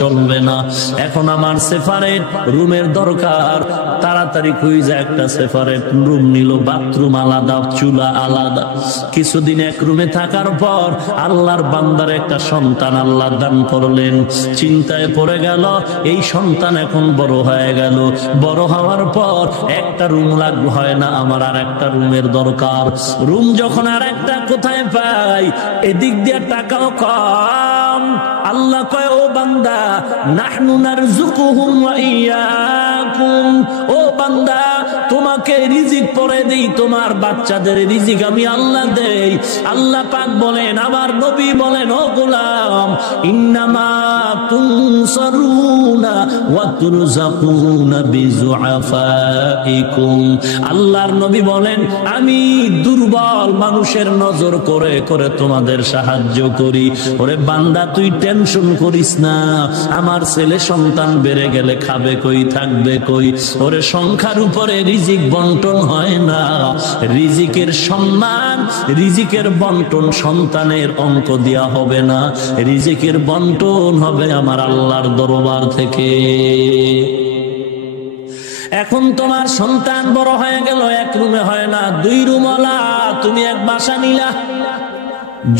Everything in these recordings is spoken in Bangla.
চলবে না। এখন আমার সেপারেট রুমের দরকার, তাড়াতাড়ি খুঁজে একটা সেপারেট রুম নিল, বাথরুম আলাদা, চুলা আলাদা। কিছুদিন এক রুমে থাকার পর আল্লাহর বান্দার একটা সন্তান আল্লাহ দান করলেন। চিন্তায় পড়ে গেল, এই সন্তান এখন বড় হয়ে গেল, বড় হওয়ার পর একটা রুম লাগবে, হয় না, আমার আর একটা রুমের দরকার। রুম যখন আর একটা কোথায় পাই, এদিক দিয়ে টাকাও কম। আল্লাহ কয়, ও বান্দা, নাহনু নারযুকুহুম ওয়া ইয়াকুম, ও বান্দা তোমাকে রিজিক পরে দেই, তোমার বাচ্চাদের রিজিক আমি আল্লাহ দেই। আল্লাহ পাক বলেন, আমার নবী বলেন, ও গোলাম, ইন্নামা তুনসারুনা ওয়া তুরযাকুনা বিযুআফাইকুম। আল্লাহর নবী বলেন, আমি দুর্বল মানুষের নজর করে করে তোমাদের সাহায্য করি। ওরে বান্দা, তুই টেনশন করিস না, আমার ছেলে সন্তান বেড়ে গেলে খাবে কই, থাকবে কই। ওরে সংখ্যার উপরে রিজিক বন্টন হয় না, রিজিকের সম্মান, রিজিকের বন্টন সন্তানের অঙ্ক দেয়া হবে না, রিজিকের বন্টন হবে আমার আল্লাহর দরবার থেকে। এখন তোমার সন্তান বড় হয়ে গেল, এক রুমে হয় না, 2 রুমওয়ালা, তুমি এক বাসা নিলা।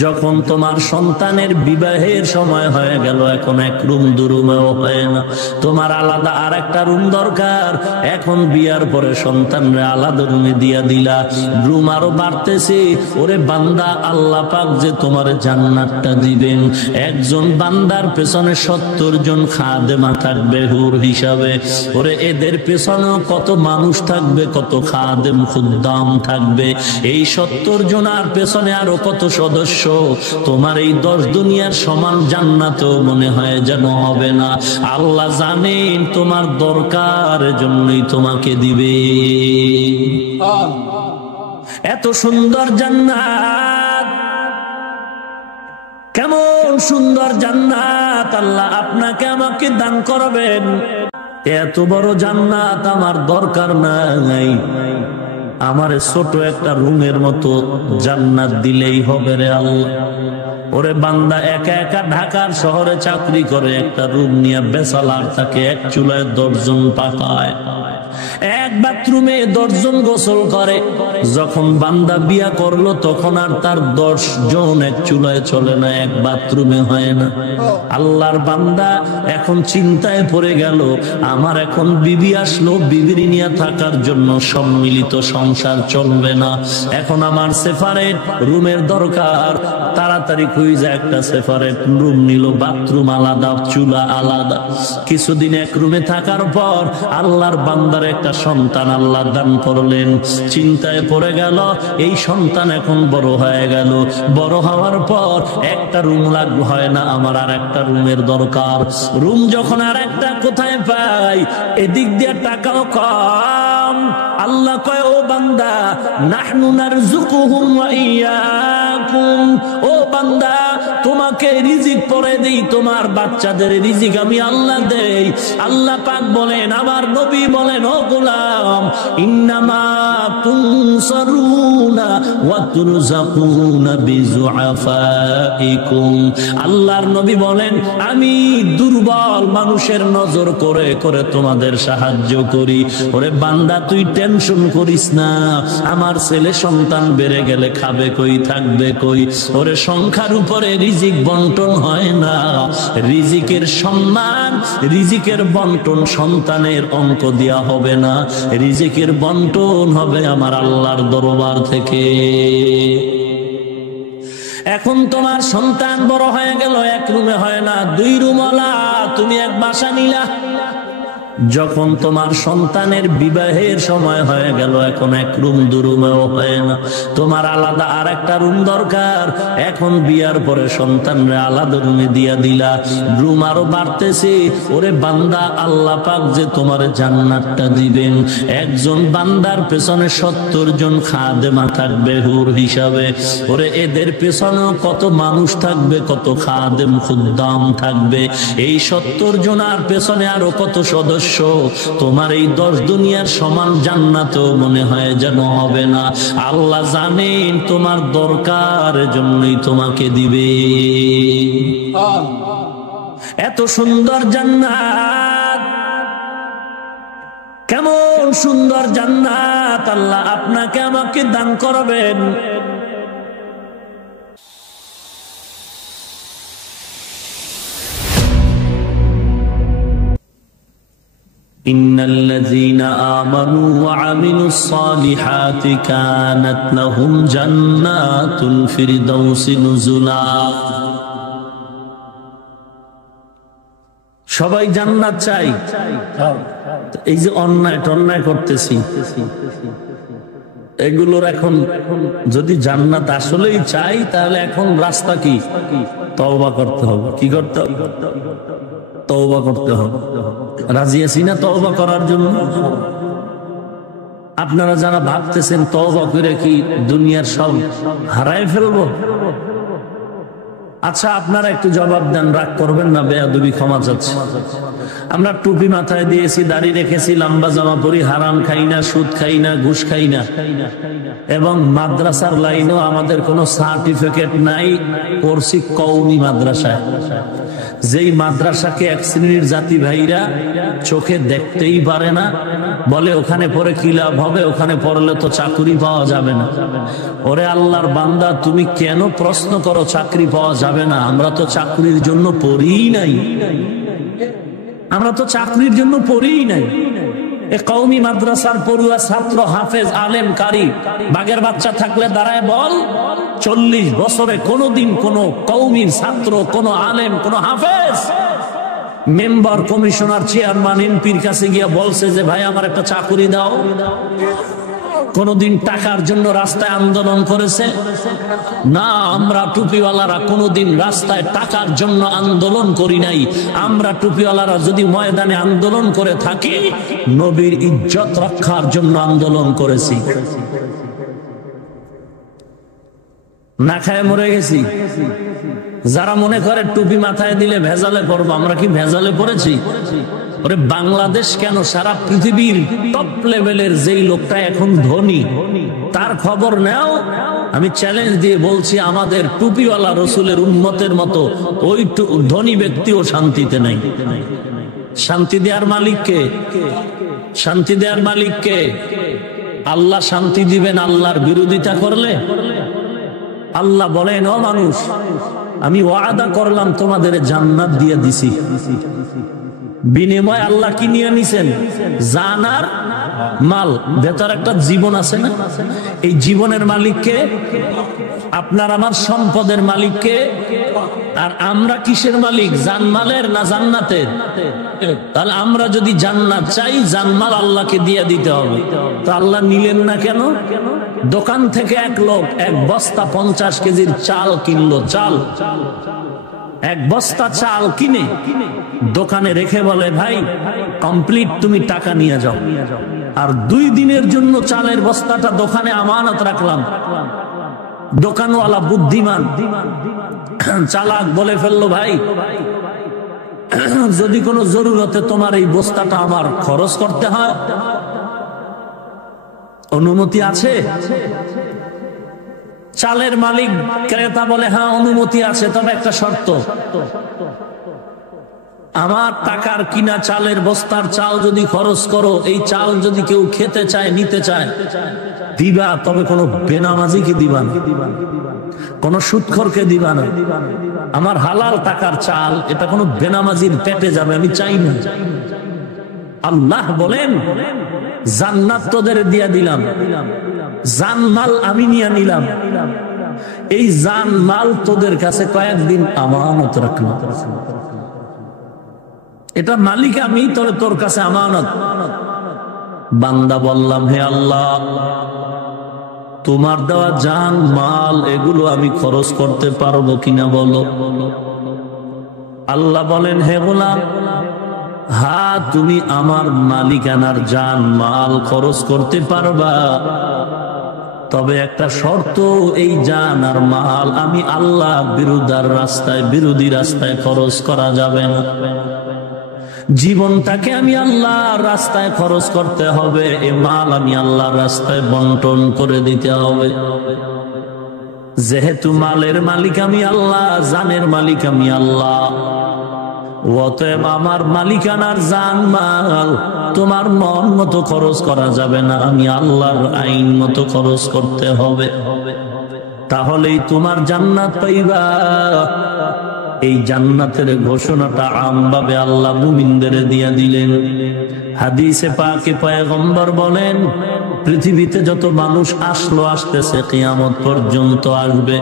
যখন তোমার সন্তানের বিবাহের সময় হয়ে গেল, এখন এক রুম 2 রুমেও হয় না, তোমার আলাদা আর একটা রুম দরকার। এখন বিয়ার পরে সন্তানরা আলাদা রুমে দিয়া দিলা, রুম আরো বাড়তেছে। ওরে বান্দা, আল্লাহ পাক যে তোমার জান্নাতটা দিবেন, একজন বান্দার পেছনে 70 জন খাদেমা থাকবে হুর হিসাবে। ওরে এদের পেছনেও কত মানুষ থাকবে, কত খাদেম খুদ্দাম থাকবে। এই 70 জনার পেছনে আরো কত সদস্য। তোমার এই 10 দুনিয়ার সমান জান্নাতও মনে হয় যেন হবে না। আল্লাহ জানেন তোমার দরকার, জন্যই তোমাকে দিবে। এত সুন্দর জান্নাত, কেমন সুন্দর জান্নাত আল্লাহ আপনাকে আমাকে দান করবেন। এত বড় জান্নাত আমার দরকার নাই, আমার ছোট একটা রুমের মতো জান্নাত দিলেই হবে রে আল্লাহ। ওরে বান্দা, একা একা ঢাকার শহরে চাকরি করে, একটা রুম নিয়ে বেসালার থাকে, এক চুলায় 10 জন পাকায়, এক বাথরুমে 10 জন গোসল করে। যখন বান্দা বিয়া করলো, তখন আর তার 10 জন এক চুলায় চলে না, এক বাথরুমে হয় না। আল্লাহর বান্দা এখন চিন্তায় পড়ে গেল, আমার এখন বিবি আসলো, বিবির নিয়ে থাকার জন্য সম্মিলিত সংসার চলবে না। এখন আমার সেপারেট রুমের দরকার, তাড়াতাড়ি খুঁজে একটা সেপারেট রুম নিল, বাথরুম আলাদা, চুলা আলাদা। কিছুদিন এক রুমে থাকার পর আল্লাহর বান্দার একটা সন্তান আল্লাহ দান করলেন। চিন্তায় পড়ে গেল, এই সন্তান এখন বড় হয়ে গেল, বড় হওয়ার পর একটা রুম লাগবে, হয় না, আমার আর একটা রুমের দরকার। রুম যখন আর একটা কোথায় পাই, এদিক দিয়ে টাকাও কম। আল্লাহ কয়, ও বান্দা, নাহনু নারযুকুহুম ওয়া ইয়াকুম, ও বান্দা তোমাকে রিজিক পরে দেই, তোমার বাচ্চাদের রিজিক আমি আল্লাহ দেই। আল্লাহ পাক বলেন, আমার নবী বলেন, ও গোলাম, ইন্নামা তুনসারুনা ওয়া তুরযাকুনা বিযুআফাইকুম। আল্লাহর নবী বলেন, আমি দুর্বল মানুষের নজর করে করে তোমাদের সাহায্য করি। ওরে বান্দা, তুই টেনশন করিস না, আমার ছেলে সন্তান বেড়ে গেলে খাবে কই, থাকবে কই। ওরে সংখ্যার উপরে রিজিক বন্টন হয় না, রিজিকের সম্মান, রিজিকের বন্টন সন্তানের অঙ্ক দেয়া হবে না, রিজিকের বন্টন হবে আমার আল্লাহর দরবার থেকে। এখন তোমার সন্তান বড় হয়ে গেল, এক রুমে হয় না, 2 রুমওয়ালা, তুমি এক বাসা নিলা। যখন তোমার সন্তানের বিবাহের সময় হয়ে গেল, এখন এক রুম 2 রুমেও হয় না, তোমার আলাদা আর একটা রুম দরকার। এখন বিয়ার পরে সন্তানরা আলাদা রুমে দিয়া দিলা, রুম আরো বাড়তেছে। ওরে বান্দা, আল্লাহ পাক যে তোমার জান্নাতটা দিবেন, একজন বান্দার পেছনে 70 জন খাদেমা থাকবে হুর হিসাবে। ওরে এদের পেছনেও কত মানুষ থাকবে, কত খাদেম খুদ্দাম থাকবে। এই 70 জনার পেছনে আরো কত সদস্য। তোমার এই 10 দুনিয়ার সমান জান্নাতও মনে হয় যেন হবে না। আল্লাহ জানেন তোমার দরকার, জন্যই তোমাকে দিবে। এত সুন্দর জান্নাত, কেমন সুন্দর জান্নাত আল্লাহ আপনাকে আমাকে দান করবেন। ইন্নাল্লাযীনা আমানু ওয়া আমিলুস সালিহাতি কানাত লাহুম জান্নাতুল ফিরদাউসি নুজুলা। সবাই জান্নাত চাই, এই যে অন্যায় করতেছি এগুলোর এখন যদি জান্নাত আসলেই চাই তাহলে এখন রাস্তা কি? তওবা করতে হবে। কি করতে হবে? তওবা করতে হবে। রাজি আছি না তওবা করার জন্য? আপনারা যারা ভাবতেছেন তওবা করে কি দুনিয়ার সব হারায় ফেলবো, আচ্ছা আপনারা একটু জবাব দেন, রাগ করবেন না, বেয়াদবি ক্ষমা চাচ্ছি। আমরা টুপি মাথায় দিয়েছি, দাড়ি রেখেছি, লম্বা জামা পরি, হারাম খাই না, সুদ খাই না, ঘুষ খাই না, এবং মাদ্রাসার লাইনেও আমাদের কোনো সার্টিফিকেট নাই। পড়ছি কওমি মাদ্রাসায়, যেই মাদ্রাসাকে এক শ্রেণীর জাতি ভাইরা চোখে দেখতেই পারে না, বলে ওখানে পড়ে কি লাভ হবে, ওখানে পড়লে তো চাকরি পাওয়া যাবে না। ওরে আল্লাহর বান্দা, তুমি কেন প্রশ্ন করো চাকরি পাওয়া যাবে না? আমরা তো চাকরির জন্য পড়িই নাই, আমরা তো চাকরির জন্য পড়িই নাই। এ কওমি মাদ্রাসার পড়ুয়া ছাত্র, হাফেজ, আলেম, কারি, বাগের বাচ্চা থাকলে দাঁড়ায় বল, 40 বছরে কোনোদিন কোন কওমির ছাত্র, কোন আলেম, কোন হাফেজ মেম্বার, কমিশনার, চেয়ারম্যান, এমপির কাছে গিয়া বলছে যে ভাই আমার একটা চাকরি দাও? কোনদিন টাকার জন্য রাস্তায় আন্দোলন করেছে? না, আমরা টুপিওয়ালারা কোনদিন রাস্তায় টাকার জন্য আন্দোলন করি নাই। আমরা টুপিওয়ালারা যদি ময়দানে আন্দোলন করে থাকি, নবীর ইজ্জত রক্ষার জন্য আন্দোলন করেছি। না খায় মরে গেছি। যারা মনে করে টুপি মাথায় দিলে ভেজালে পড়বো, আমরা কি ভেজালে পড়েছি? ওরে বাংলাদেশ কেন, সারা পৃথিবীর টপ লেভেলের যেই লোকটা এখন ধনী, তার খবর নাও। আমি চ্যালেঞ্জ দিয়ে বলছি, আমাদের টুপিওয়ালা রসুলের উম্মতের মতো ওই ধনী ব্যক্তিও শান্তিতে নাই। শান্তি দেওয়ার মালিককে, শান্তি দেওয়ার মালিককে। আল্লাহ শান্তি দিবেন আল্লাহর বিরোধিতা করলে? আল্লাহ বলেন, ও মানুষ, আমি ওয়াদা করলাম তোমাদের জান্নাত দিয়ে দিছি, বিনিময় আল্লাহ কি নিয়ে নিছেন? জান আর মাল। ভেতর একটা জীবন আছে না? এই জীবনের মালিককে, আপনার আমার সম্পদের মালিককে। আর আমরা কিসের মালিক? জানমালের না জান্নাতের? তাহলে আমরা যদি জান্নাত চাই, জানমাল আল্লাহকে দিয়ে দিতে হবে। তো আল্লাহ নিলেন না কেন? দোকান থেকে এক লোক 1 বস্তা 50 কেজির চাল কিনলো। চাল, 1 বস্তা চাল কিনে দোকানে রেখে বলে, ভাই কমপ্লিট, তুমি টাকা নিয়ে যাও। আর 2 দিনের জন্য চালের বস্তাটা দোকানে আমানত রাখলাম। দোকানওয়ালা বুদ্ধিমান চালাক বলে ফেললো, ভাই যদি কোনো জরুরতে তোমার এই বস্তাটা আমার খরচ করতে হয়, অনুমতি আছে? চালের মালিক, ক্রেতা বলে, হ্যাঁ অনুমতি আছে, তবে একটা শর্ত, আমার টাকার কিনা চালের বস্তার চাল যদি খরচ করো, এই চাল যদি কেউ খেতে চায়, নিতে চায়, দিবা, তবে কোনো বেনামাজিকে দিবা না, কোনো সুদখোরকে দিবা না। আমার হালাল টাকার চাল, এটা কোনো বেনামাজির পেটে যাবে, আমি চাই না। আল্লাহ বলেন, জান্নাত তোদের দিয়া দিলাম, জানমাল আমি নিয়ে নিলাম। এই জানমাল তোদের কাছে কয়েকদিন আমানত রাখলাম, এটা মালিক আমি, তবে তোর কাছে আমানত। বান্দা বললাম, হে আল্লাহ, তোমার দেওয়া জান মাল এগুলো আমি খরচ করতে পারবো কিনা বলো। আল্লাহ বলেন, হে গোলাম, হ্যাঁ তুমি আমার মালিকানার জান মাল খরচ করতে পারবা, তবে একটা শর্ত, এই জান আর মাল আমি আল্লাহ বিরোধী রাস্তায় খরচ করা যাবে না। জীবনটাকে আমি আল্লাহর রাস্তায় খরচ করতে হবে, এ মাল আমি আল্লাহর রাস্তায় বন্টন করে দিতে হবে। যেহেতু মালের মালিক আমি আল্লাহ, জানের মালিক আমি আল্লাহ, অতএব আমার মালিকানার জান মাল তোমার মন মতো খরচ করা যাবে না, আমি আল্লাহর আইন মতো খরচ করতে হবে, তাহলেই তোমার জান্নাত পাইবা। এই জান্নাতের ঘোষণাটা আমভাবে আল্লাহ মুমিনদের দিয়া দিলেন। হাদিসে পাকে পয়গম্বর বলেন, পৃথিবীতে যত মানুষ আসলো আসতেছে কিয়ামত পর্যন্ত আসবে,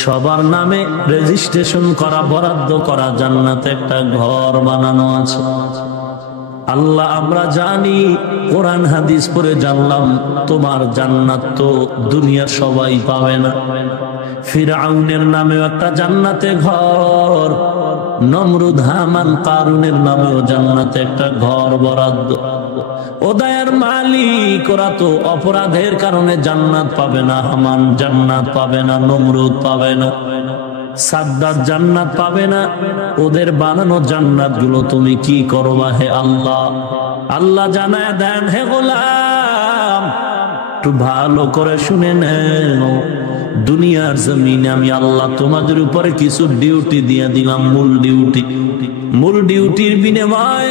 সবার নামে রেজিস্ট্রেশন করা বরাদ্দ করা জান্নাতে একটা ঘর বানানো আছে। আল্লাহ আমরা জানি, কোরআন হাদিস পড়ে জানলাম তোমার জান্নাত তো দুনিয়ার সবাই পাবে না। ফিরআউনের নামেও একটা জান্নাতে ঘর, নমরুদ হামান কারুনের নামেও জান্নাতে একটা ঘর বরাদ্দ। ও দয়ার মালিক, ওরা তো অপরাধের কারণে জান্নাত পাবে না, হামান জান্নাত পাবে না, নমরুদ পাবে না, সাদ্দাত জান্নাত পাবে না। ওদের বানানো জান্নাত গুলো তুমি কি করবা হে আল্লাহ? আল্লাহ জানায় দেন, হে গোলাম একটু ভালো করে শুনে নেও, দুনিয়ার জমিনে আমি আল্লাহ তোমাদের উপরে কিছু ডিউটি দিয়ে দিলাম, মূল ডিউটির বিনিময়ে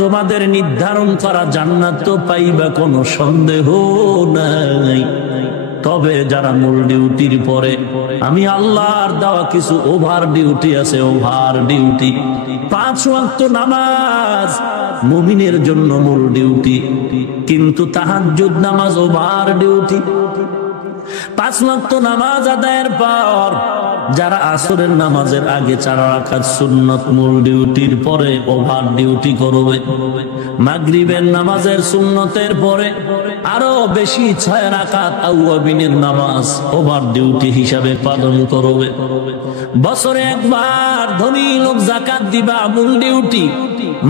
তোমাদের নির্ধারণ করা জান্নাত তো পাইবা, কোনো সন্দেহ নাই। তবে যারা মূল ডিউটির পরে আমি আল্লাহর দেওয়া কিছু ওভার ডিউটি আছে, ওভার ডিউটি 5 ওয়াক্ত নামাজ মুমিনের জন্য মূল ডিউটি, কিন্তু তাহাজ্জুদ নামাজ ওভার ডিউটি। 5 ওয়াক্ত নামাজ আদায়ের পর যারা আসরের নামাজের আগে 4 রাকাত সুন্নত মূল ডিউটির পরে ওভার ডিউটি করবে, মাগরিবের নামাজের সুন্নতের পরে আরো বেশি 6 রাকাত আউয়াবিনের নামাজ ওভার ডিউটি হিসাবে পালন করবে। বছরে একবার ধনী লোক যাকাত দিবা, মূল ডিউটি।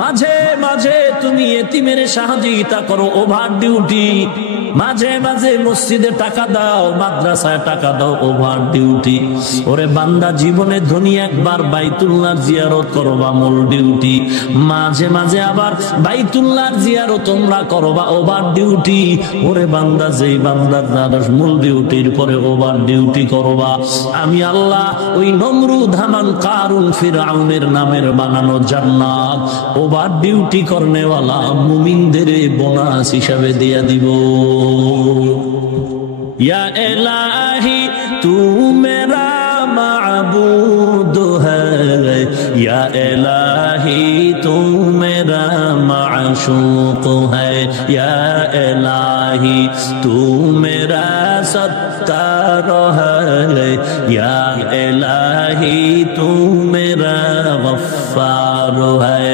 মাঝে মাঝে তুমি এতিমের সহযোগিতা করো, ওভার ডিউটি। মাঝে মাঝে মসজিদে টাকা দাও, মাদ্রাসায় টাকা দাও, ওভার ডিউটি। ওরে বান্দা, জীবনে ধনী একবার বাইতুল্লাহর জিয়ারত করবা, মূল ডিউটি। মাঝে মাঝে আবার বাইতুল্লাহর জিয়ারত তোমরা করবা, ওভার ডিউটি। ওরে বান্দা, যেই বান্দা মূল ডিউটির পরে ওভার ডিউটি করবা, আমি আল্লাহ ওই নমরুদ হামান কারুন ফিরআউনের নামের বানানো জান্নাত ওভার ডিউটি করনেওয়ালা মুমিনদের বোনাস হিসাবে দিয়া দিব। या इलाही तू मेरा माबूद है, या इलाही तू मेरा माशूक है, या इलाही तू मेरा सत्तार है, या इलाही तू मेरा गफ्फार है।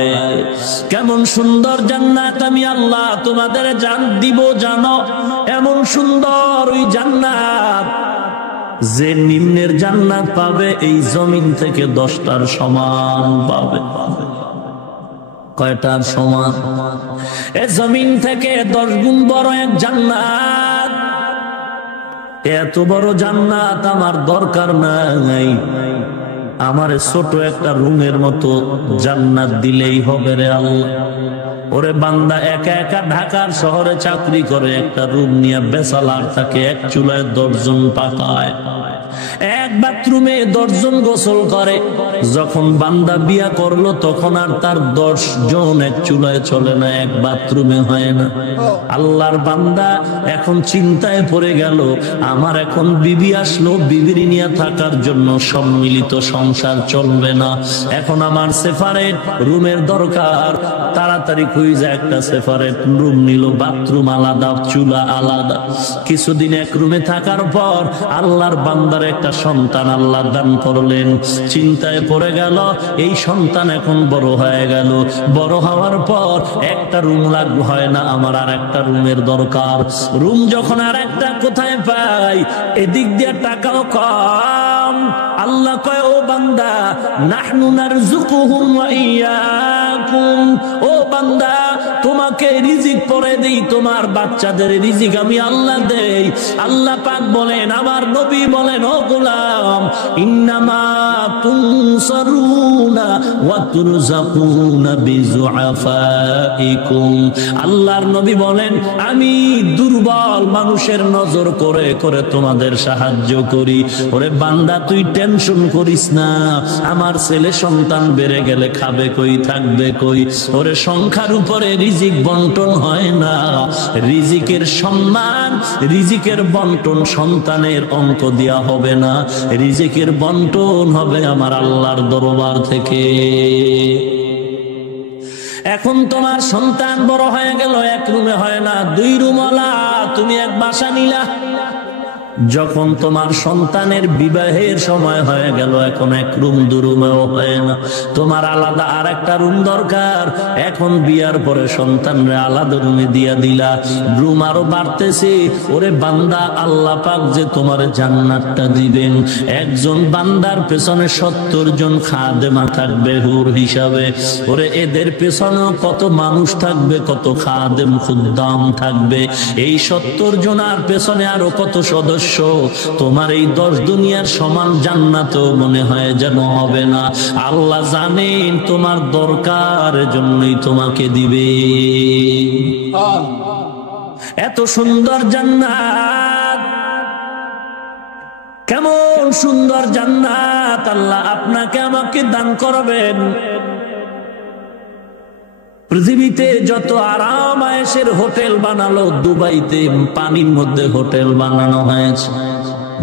কেমন সুন্দর জান্নাত আমি আল্লাহ তোমাদের জান দিব জানো, এমন সুন্দর ওই জান্নাত যে নিম্নের জান্নাত পাবে এই জমিন থেকে 10টার সমান পাবে। কয়টার সমান? এ জমিন থেকে 10 গুণ বড় এক জান্নাত। এত বড় জান্নাত আমার দরকার নাই, আমার ছোট একটা রুমের মতো জান্নাত দিলেই হবে রে আল্লাহ। ওরে বান্দা, একা একা ঢাকার শহরে চাকরি করে, একটা রুম নিয়ে বেসালার থাকে, এক চুলায় 10 জন পাকায়, এক বাথরুমে 10 জন গোসল করে। যখন বান্দা বিয়া করলো তখন আর তার 10 জন এক চুলায় চলে না, এক বাথরুমে হয় না। আল্লাহর বান্দা এখন চিন্তায় পড়ে গেল, আমার এখন বিবি আসলো, বিবির নিয়ে থাকার জন্য সম্মিলিত সংসার চলবে না, এখন আমার সেপারেট রুমের দরকার। তাড়াতাড়ি খুঁজে একটা সেপারেট রুম নিল, বাথরুম আলাদা, চুলা আলাদা। কিছুদিন এক রুমে থাকার পর আল্লাহর বান্দার একটা সন্তান আল্লাহ দান করলেন। চিন্তায় পড়ে গেল, এই সন্তান এখন বড় হয়ে গেল, বড় হওয়ার পর একটা রুম লাগবে, হয় না, আমার আর একটা রুমের দরকার। রুম যখন আর একটা কোথায় পাই, এদিক দিয়ে টাকাও কম। আল্লাহ কয়, ও বান্দা, নাহনু নারযুকুহুম ওয়া ইয়্যাকুম, ও বান্দা তোমাকে রিজিক পরে দেই, তোমার বাচ্চাদের রিজিক আমি আল্লাহ দেই। আল্লাহ পাক বলেন, আমার নবী বলেন, ও গোলাম, ইন্নামা তুনসারুনা ওয়া তুরযাকুনা বিযুআফাইকুম। আল্লাহর নবী বলেন, আমি দুর্বল মানুষের নজর করে করে তোমাদের সাহায্য করি। ওরে বান্দা, তুই টেনশন করিস না, আমার ছেলে সন্তান বেড়ে গেলে খাবে কই, থাকবে কই। ওরে সংখ্যার উপরে রিজিক বন্টন হয় না, রিজিকের সম্মান, রিজিকের বন্টন সন্তানের অঙ্ক দেয়া হবে না, রিজিকের বন্টন হবে আমার আল্লাহর দরবার থেকে। এখন তোমার সন্তান বড় হয়ে গেল, এক রুমে হয় না, 2 রুমওয়ালা, তুমি এক বাসা নিলা। যখন তোমার সন্তানের বিবাহের সময় হয়ে গেল, এখন 1 রুম 2 রুমেও হয় না, তোমার আলাদা আর একটা রুম দরকার। এখন বিয়ার পরে সন্তানরে আলাদা রুমে দিয়া দিলা, রুম আরো বাড়তেছে। ওরে বান্দা, আল্লাহ পাক যে তোমার জান্নাতটা দিবেন, একজন বান্দার পেছনে 70 জন খাদেমা থাকবে হুর হিসাবে। ওরে এদের পেছনেও কত মানুষ থাকবে, কত খাদেম খুদ্দাম থাকবে। এই 70 জনার পেছনে আরো কত সদস্য। তোমার এই 10 দুনিয়ার সমান জান্নাতও মনে হয় যেন হবে না। আল্লাহ জানেন তোমার দরকার, জন্যই তোমাকে দিবে। এত সুন্দর জান্নাত, কেমন সুন্দর জান্নাত আল্লাহ আপনাকে আমাকে দান করবেন। পৃথিবীতে যত আরাম আয়েশের হোটেল বানালো, দুবাইতে পানির মধ্যে হোটেল বানানো হয়েছে,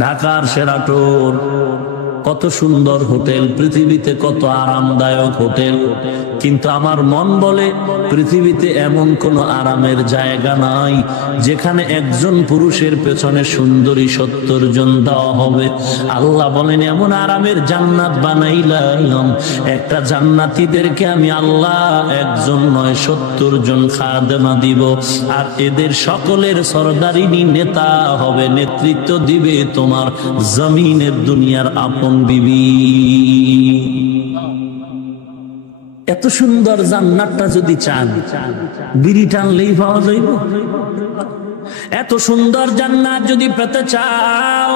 ঢাকার শেরাটন, কত সুন্দর হোটেল, পৃথিবীতে কত আরামদায়ক হোটেল। কিন্তু আমার মন বলে পৃথিবীতে এমন কোন আরামের জায়গা নাই যেখানে একজন পুরুষের পেছনে সুন্দরী 70 জন দেওয়া হবে। আল্লাহ বলেন, এমন আরামের জান্নাত বানাইলাম, একটা জান্নাতীদেরকে আমি আল্লাহ 1 জন নয় 70 জন খাদেমা দিব। আর এদের সকলের সরদারিনী নেতা হবে, নেতৃত্ব দিবে তোমার জমিনের দুনিয়ার আপন বিবি। এত সুন্দর জান্নাতটা যদি চান, বিড়ি টানলেই পাওয়া যাইব। এত সুন্দর জান্নাত যদি পেতে চাও,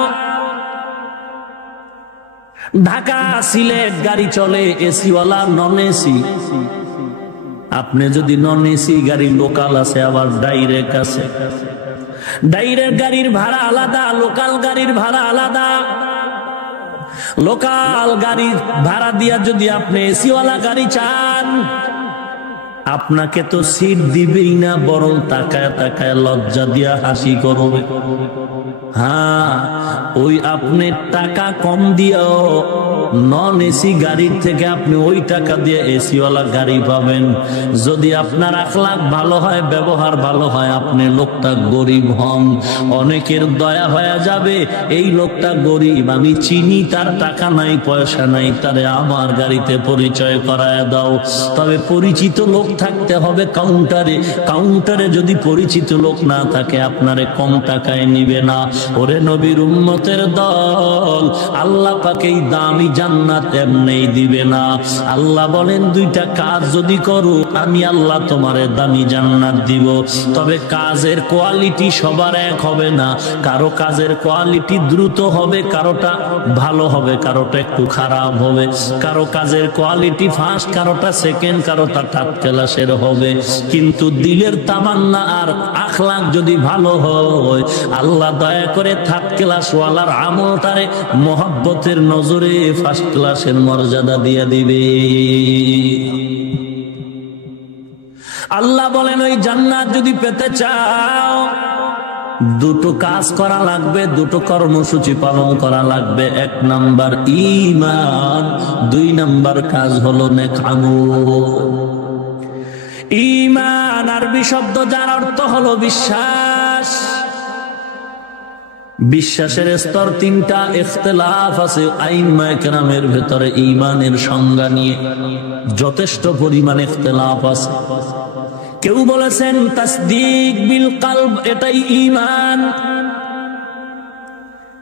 ঢাকা সিলেট গাড়ি চলে, এসিওয়ালা নন এসি। আপনি যদি নন এসি গাড়ি, লোকাল আছে, আবার ডাইরেক্ট আছে। ডাইরেক্ট গাড়ির ভাড়া আলাদা, লোকাল গাড়ির ভাড়া আলাদা। লোকাল গাড়ির ভাড়া দিয়া যদি আপনি এসিওয়ালা গাড়ি চান, আপনাকে তো সিট দিবেই না, বরং তাকায় তাকায় লজ্জা দিয়া হাসি করবে। হ্যাঁ, ওই আপনি টাকা কম দিয়েও নন এসি গাড়ির থেকে আপনি ওই টাকা দিয়ে এসিওয়ালা গাড়ি পাবেন। যদি আপনার আখলাক ভালো হয়, ব্যবহার ভালো হয়, আপনি লোকটা গরিব হন, অনেকের দয়া হয়ে যাবে, এই লোকটা গরিব, আমি চিনি, তার টাকা নাই, পয়সা নাই, তারে আমার গাড়িতে পরিচয় করায় দাও। তবে পরিচিত লোক থাকতে হবে কাউন্টারে। কাউন্টারে যদি পরিচিত লোক না থাকে, আপনারে কম টাকায় নিবে না। ওরে নবীর উম্মতের দল, আল্লাহ পাক এই দামি জান্নাত এমনি দিবে না। আল্লাহ বলেন, 2টা কাজ যদি করো, আমি আল্লাহ তোমারে দামি জান্নাত দিব। তবে কাজের কোয়ালিটি সবার এক হবে না, কারো কাজের কোয়ালিটি দ্রুত হবে, কারোটা ভালো হবে, কারোটা একটু খারাপ হবে, কারো কাজের কোয়ালিটি ফার্স্ট, কারোটা সেকেন্ড, কারোটা থার্ড ক্লাসের হবে। কিন্তু দিলের তামান্না আর আখলাক যদি ভালো হয়, আল্লাহ দয়া করে থার্ড ক্লাস ওয়ালার আমলটারে মোহাব্বতের নজরে ফার্স্ট ক্লাসের মর্যাদা দিয়ে দিবে। আল্লাহ বলেন, ওই জান্নাত যদি পেতে চাও, 2টো কাজ করা লাগবে, 2টো কর্মসূচি পালন করা লাগবে। 1 নাম্বার ঈমান, 2 নাম্বার কাজ হলো নেক আমল। ঈমান আরবি শব্দ, যার অর্থ হলো বিশ্বাস। বিশ্বাসের স্তর 3টা, ইখতিলাফ আছে আইম্মায়ে কেরামের ভেতরে ঈমানের সংজ্ঞা নিয়ে, যথেষ্ট পরিমাণ ইখতিলাফ আছে। কেউ বলেছেন তাসদীক বিল কলব, এটাই ঈমান।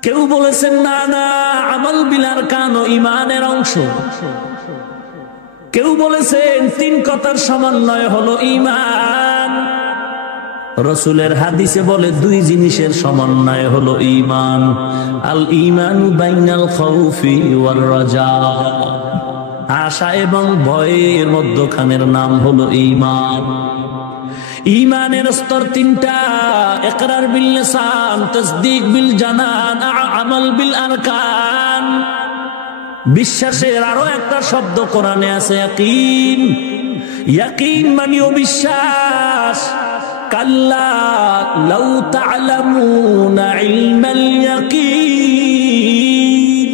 কেউ বলেছেন না না, আমল বিল আরকান ঈমানের অংশ। কেউ বলেছেন 3 কথার সমন্বয় হলো ঈমান। রসুলের হাদিসে বলে দুই জিনিসের সমন্বয় হলো ঈমান। আল ঈমানু বাইনাল খাউফি ওয়ার রাজা, আশা এবং ভয়ের মধ্যখানের নাম হলো ঈমান। ঈমানের স্তর তিনটা, ইকরার বিল লিসান, তাসদীক বিল জানান, আমাল বিল আরকান। বিশ্বাসের আরো একটা শব্দ কোরআনে আছে ইয়াকিন। ইয়াকিন মানে বিশ্বাস। কাল্লা লাউ তা'লামুনা ইলমাল ইয়াকিন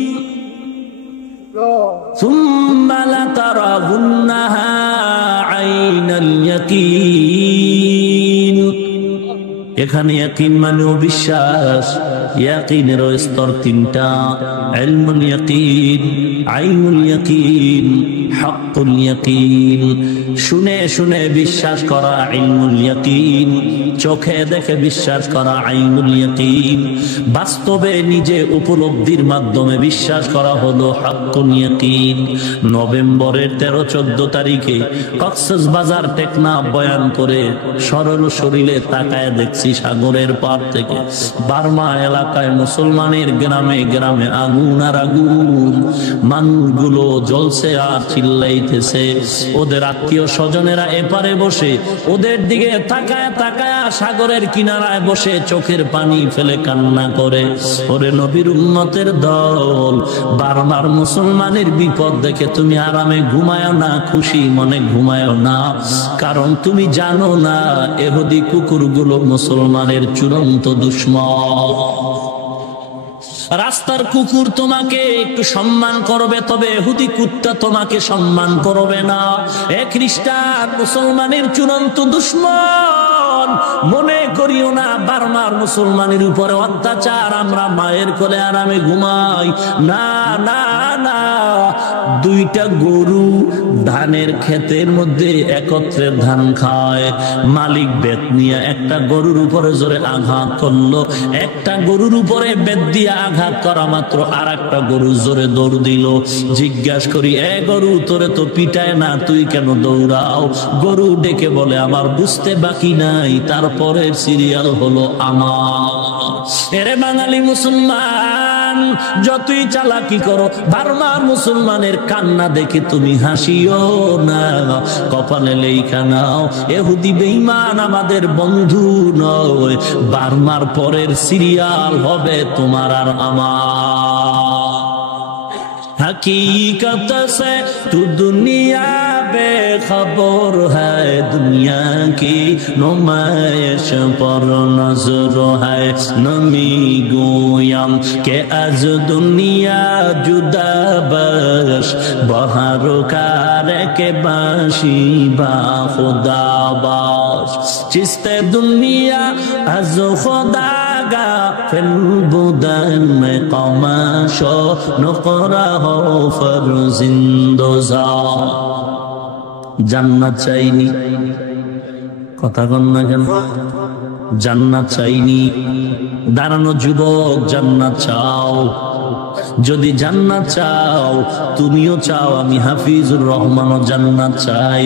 সুম্মা লাতারাউন্নাহা আইনাল ইয়াকিন। এখানে ইয়াকিন মানে বিশ্বাস। ইয়াকিনের স্তর তিনটা, ইলমুল ইয়াকিন, আইনুল ইয়াকিন, হাক্কুল ইয়াকিন। শুনে শুনে বিশ্বাস করা ইলমুল ইয়াকিন, চোখে দেখে বিশ্বাস করা আইনুল ইয়াকিন, বাস্তবে নিজে উপলব্ধির মাধ্যমে বিশ্বাস করা হলো হাক্কুল ইয়াকিন। নভেম্বরের 13-14 তারিখে কক্সবাজার টেকনাফ বয়ান করে সরল শরীরে তাকায় দেখছি সাগরের পার থেকে বার্মা এলাকায় মুসলমানের গ্রামে গ্রামে আগুন আর আগুন। মানুষগুলো জ্বলছে আর চিল্লাইতেছে। ওদের আত্মীয় স্বজনেরা এপারে বসে ওদের দিকে তাকায় তাকায় সাগরের কিনারায় বসে চোখের পানি ফেলে কান্না করে। ওরে নবীর উম্মতের দল, বারবার মুসলমানের বিপদ দেখে তুমি আরামে ঘুমায় না, খুশি মনে ঘুমায় না, কারণ তুমি জানো না এহুদি কুকুরগুলো মুসলমানের চূড়ান্ত দুশমন। রাস্তার কুকুর তোমাকে একটু সম্মান করবে, তবে ইহুদি কুত্তা তোমাকে সম্মান করবে না। এ খ্রিস্টান মুসলমানের চূড়ান্ত দুশমন। মনে করিও না বার্মার মুসলমানের উপরে অত্যাচার, আমরা মায়ের কোলে আরামে ঘুমাই। না না না, দুইটা গরু ধানের ক্ষেতের মধ্যে একত্রে ধান খায়। মালিক বেত নিয়ে একটা গরুর উপরে জোরে আঘাত করলো, একটা গরুর উপরে বেত দিয়ে আঘাত করা মাত্র আর একটা গরু জোরে দৌড় দিল। জিজ্ঞাসা করি, এ গরু তোরে তো পিটায় না, তুই কেন দৌড়াও? গরু ডেকে বলে, আমার বুঝতে বাকি নাই, তারপরে সিরিয়াল হলো আমার। এরে বাঙালি মুসলমান, যতই চালাকি করো বার্মার মুসলমানের কান্না দেখে তুমি হাসিও না, কপালে লেখা নাও ইহুদি বেঈমান আমাদের বন্ধু নয়। বার্মার পরের সিরিয়াল হবে তোমার আর আমার। हकीकत से तू दुनिया बेखबर है, दुनिया की नुमाइश पर नजर है। नमी गोयम के आज दुनिया जुदा बश, बहार कार के बाशी बा खुदा बाश। चिस्ते दुनिया आज खुदा फिर बुदन में कमाशो नुकरा हो फरजिंदोजा। জান্নাত চাইনি, কথা কন না কেন? জান্নাত চাইনি। দাঁড়ানো যুবক, জান্নাত চাও। যদি জান্নাত চাও, তুমিও চাও, আমি হাফিজুর রহমানও জান্নাত চাই।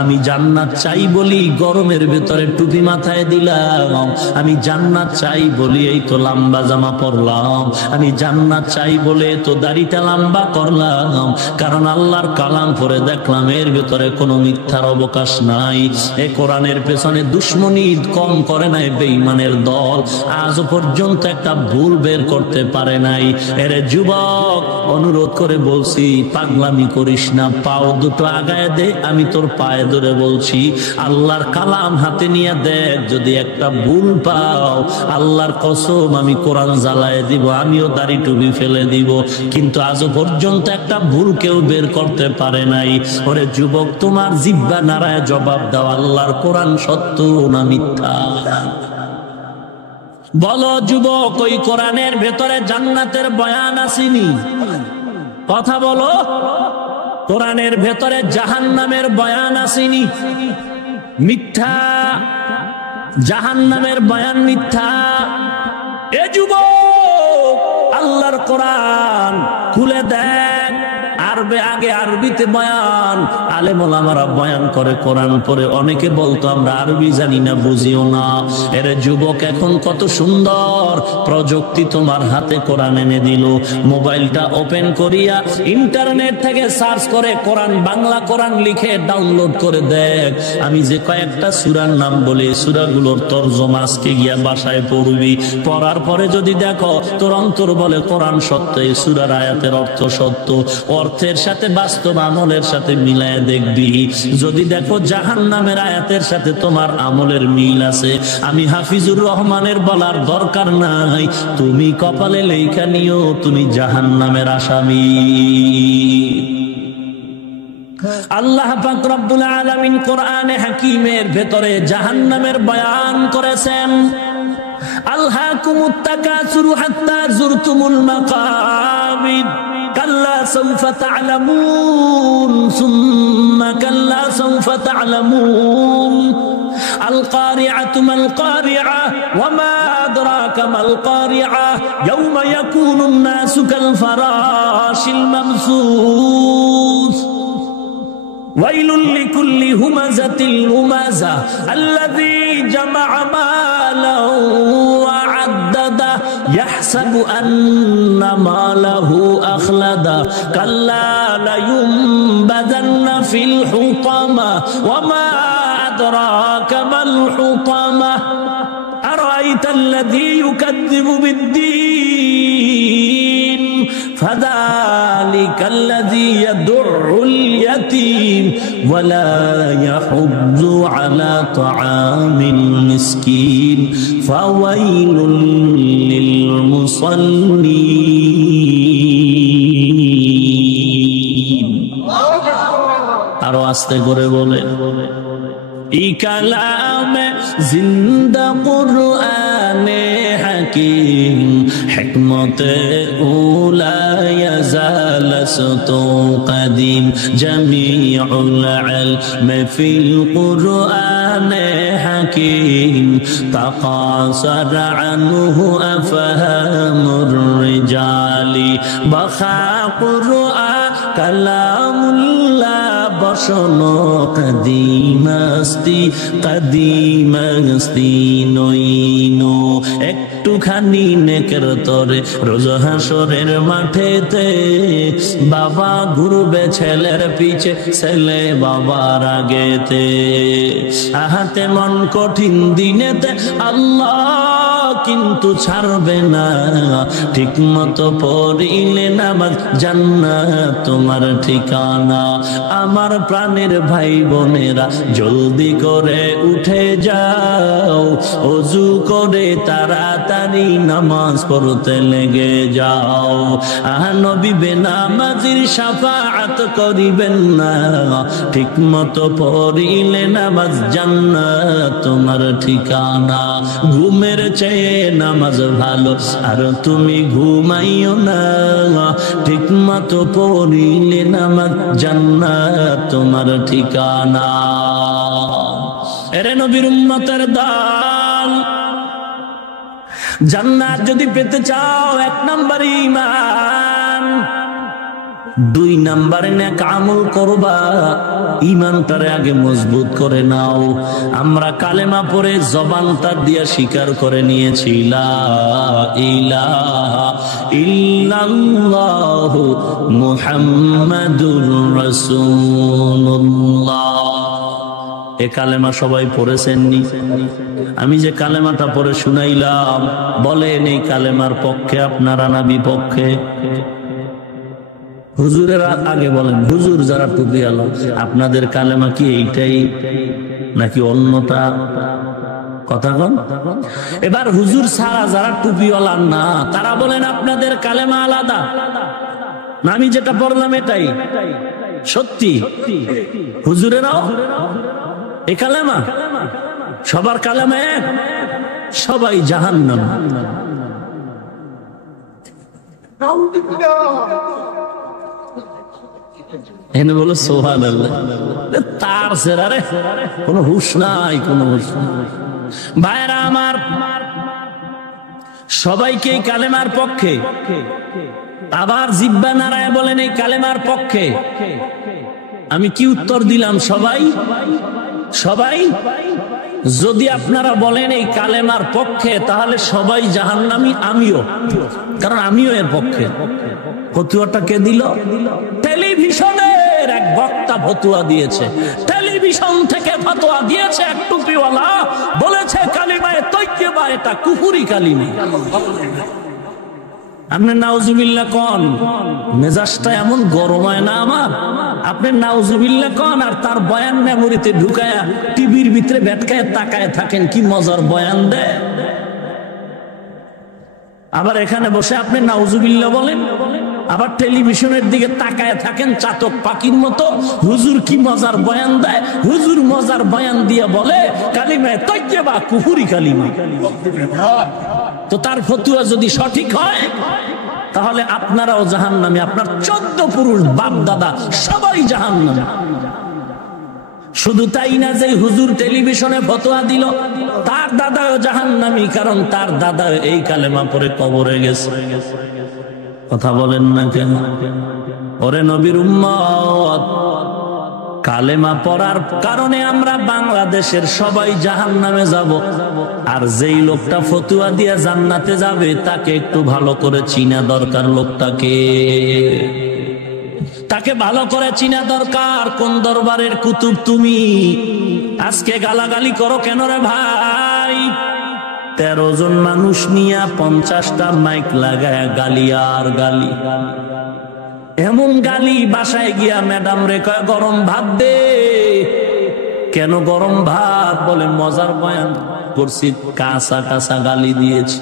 আমি জান্নাত চাই বলি গরমের ভেতরে টুপি মাথায় দিলাম। আমি জান্নাত চাই বলি এই তো লম্বা জামা পরলাম। আমি জান্নাত চাই বলে তো দাড়িটা লম্বা করলাম, কারণ আল্লাহর কালাম পড়ে দেখলাম এর ভেতরে কোনো মিথ্যার অবকাশ নাই। এ কোরআনের পেছনে দুশ্মনী কম করে নাই বেঈমানের দল, আজও পর্যন্ত একটা ভুল বের করতে পারে নাই। এর যুবক, অনুরোধ করে বলছি, পাগলামি করিস না, পাও দুটো আগায় দে। আমি তোর পায়ে ধরে বলছি, আল্লাহর কালাম হাতে নিয়ে দেখ, যদি একটা ভুল পাও আল্লাহর কসম আমি কোরআন জ্বালায় দিব, আমিও দাড়ি টুপি ফেলে দিব। কিন্তু আজও পর্যন্ত একটা ভুল কেউ বের করতে পারে নাই। ওরে যুবক, তোমার জিহ্বা নাড়ায় জবাব দাও, আল্লাহর কোরআন সত্য না মিথ্যা? বলো যুবক, ওই কোরআনের ভেতরে জান্নাতের বয়ান আসেনি? কথা বলো। কোরআনের ভেতরে জাহান্নামের বয়ান আসেনি? মিথ্যা, জাহান্নামের বয়ান মিথ্যা। এ যুবক, আল্লাহর কোরআন খুলে দেখ, আর থাকবে আগে আরবিতে বয়ান, আলেম ওলামারা বয়ান করে, কোরআন পড়ে। অনেকে বলতো আমরা আরবি জানি না, বুঝিও না। এর যুবক এখন কত সুন্দর প্রযুক্তি তোমার হাতে কোরআন এনে দিল। মোবাইলটা ওপেন করিয়া ইন্টারনেট থেকে সার্চ করে কোরআন, বাংলা কোরআন লিখে ডাউনলোড করে দেখ। আমি যে কয়েকটা সূরার নাম বলি, সূরাগুলোর তরজমা আজকে গিয়া বাসায় পড়বি। পড়ার পরে যদি দেখো তোর অন্তর বলে কোরআন সত্য, এই সূরার আয়াতের অর্থ সত্য, অর্থের সাথে বাস্তব আমলের সাথে মিলায় দেখবি। যদি দেখো জাহান্নামের আয়াতের সাথে তোমার আমলের মিল আছে, আমি হাফিজুর রহমানের বলার দরকার নাই, তুমি কপালে লেখা নিও তুমি জাহান্নামের আসামি। আল্লাহ পাক রব্বুল আলামিন কোরআনে হাকিমের ভেতরে জাহান্নামের বয়ান করেছেন। আলহাকুমুত তাকাসুরু হাত্তা যুরতুমুল মাকাবির, কাল্লা সাউফা তা'লামুন সুম্মা কাল্লা সাউফা তা'লামুন। আল কারিআতু মাল কারিআ ওয়া মা আদরাকা মাল কারিআ ইয়াওমা ইয়াকুনুন নাসু কাল ফারাশিল মাবসুস। ওয়াইলুল লিকুল্লি হুমাযাতিল লুমাযা আল্লাযী জামা'a মালাহু ওয়া আদ্দাদা ইয়াহসাবু আন্না মালাহু আখলাদা কাল্লা লায়ুনবাযান্না ফিল হুতামা ওয়া মা আদরাকা মাল হুতামা আরাআইতাল্লাযী ইউকাযযিবু বিদ্দীন ফাযালিকাল্লাযী ইয়াদু'উল ইয়াতীম ওয়া লা ইয়াহুয্যু আলা তা'আমিল মিসকিন ফাওয়াইলুল লিল মুসাল্লিন। আরো আস্তে করে বলে, ই কালামে জিন্দা কুরআনে হাকিম হিকমতে উলা ইয়াজালসতু কাদিম জামিউল ইলমি ফিল কুরআনে হাকিম তাকাসার আনহু আফহামুর রিজালি বাখা কুরআন কালামুল্লাহ বসনো কদিমাস্তি কদিমাস্তি নইনো। একটুখানি নেকের তরে রোজ হাসরের মাঠেতে বাবা ঘুরবে ছেলের পিছে, ছেলে বাবার আগেতে। আহাতে মন কঠিন দিনেতে আল্লাহ কিন্তু ছাড়বে না, ঠিক মতো পড়িলে নামাজ জান্নাত তোমার ঠিকানা। আমার প্রাণের ভাই বোনেরা জলদি করে উঠে যাও, ওযু করে তাড়াতাড়ি নামাজ পড়তে লেগে যাও। নবী বেনামাজির শাফাআত করিবেন না, ঠিক মতো পড়িলে নামাজ জান্নাত তোমার ঠিকানা। ঘুমের চেয়ে নামাজ ভালো, আর তুমি ঘুমাইও না, ঠিক মতো পড়িলে নামাজ জান্নাত তোমার ঠিকানা। এরে নবীর উম্মতের দল, জান্নাত যদি পেতে চাও, 1 নম্বর ঈমান, 2 নম্বরে নেক আমল করবা। ঈমানটারে আগে মজবুত করে নাও। আমরা কালেমা পড়ে জবানটা দিয়া স্বীকার করে নিয়েছি লা ইলাহা ইল্লাল্লাহু মুহাম্মাদুর রাসূলুল্লাহ। এ কালেমা সবাই পড়েছেননি? আমি যে কালেমাটা পড়ে শুনাইলাম, বলেন এই কালেমার পক্ষে আপনারা না বিপক্ষে? হুজুরের আগে বলেন, হুজুর যারা টুপি আলো, আপনাদের কালেমা কি এইটাই নাকি অন্যটা? কথা কন। এবার হুজুর ছাড়া যারা টুপিওয়ালা না, তারা বলেন আপনাদের কালেমা আলাদা না আমি যেটা পড়লাম এটাই সত্যি? হুজুরেরাও এ কালেমা, সবার কালেমা এক, সবাই জাহান্নাম। এনে বলো সুবহানাল্লাহ। তার সেরারে কোনো হুশ নাই, কোনো হুশ নাই। ভাইরা আমার, সবাইকে কালেমার পক্ষে, আবার জিহ্বা নাড়ায় বলেন এই কালেমার পক্ষে। আমি কি উত্তর দিলাম? সবাই সবাই। যদি আপনারা বলেন এই কালেমার পক্ষে, তাহলে সবাই জাহান্নামী, আমিও, কারণ আমিও এর পক্ষে। ফতুয়াটা কে দিল? টেলিভিশনের এক বক্তা ফতুয়া দিয়েছে। টেলিভিশন থেকে ফতোয়া দিয়েছে এক টুপিওয়ালা, বলেছে কালিমায়ে তয়্যিবা এটা কুফরি কালিমা। আপনি নাউজুবিল্লাহ কোন, মেজাজটা এমন গরম হয় না আমার? আপনি নাউজুবিল্লাহ কোন আর তার বয়ান মেমোরিতে ঢুকায়া টিভির ভিতরে বেটকায় তাকায় থাকেন, কি মজার বয়ান দেয়। আবার এখানে বসে আপনি নাউজুবিল্লাহ বলেন, আবার টেলিভিশনের দিকে তাকায় থাকেন চাতক পাখির মতো। হুজুর কি মজার বয়ান দেয়, হুজুর মজার বয়ান দিয়ে বলে কালিমায়ে তয়্যিবা কুফরি কালিমা। তো তার ফতুয়া যদি সঠিক হয়, তাহলে আপনারাও জাহান্নামী, আপনার 14 পুরুষ বাপ দাদা সবাই জাহান্নামী। শুধু তাই না, যে হুজুর টেলিভিশনে ফতোয়া দিল তার দাদাও জাহান্নামী, কারণ তার দাদা এই কালেমা পড়ে কবরে গেছে। কথা বলেন না কেন? ওরে নবীর উম্মত, কালেমা পড়ার কারণে আমরা বাংলাদেশের সবাই জাহান্নামে যাব, আর যেই লোকটা ফতুয়া দিয়ে জান্নাতে যাবে তাকে একটু ভালো করে চিনা দরকার। লোকটাকে তাকে ভালো করে চিনা দরকার। কোন দরবারের কুতুব তুমি? আজকে গালাগালি করো কেন রে ভাই? 13 জন মানুষ নিয়ে 50টা মাইক লাগায় গালি আর গালি। এমন গালি, বাসায় গিয়া ম্যাডাম রে কয় গরম ভাত দে। কেন গরম ভাত? বলে মজার বয়ান করছি, কাঁচা কাঁচা গালি দিয়েছি।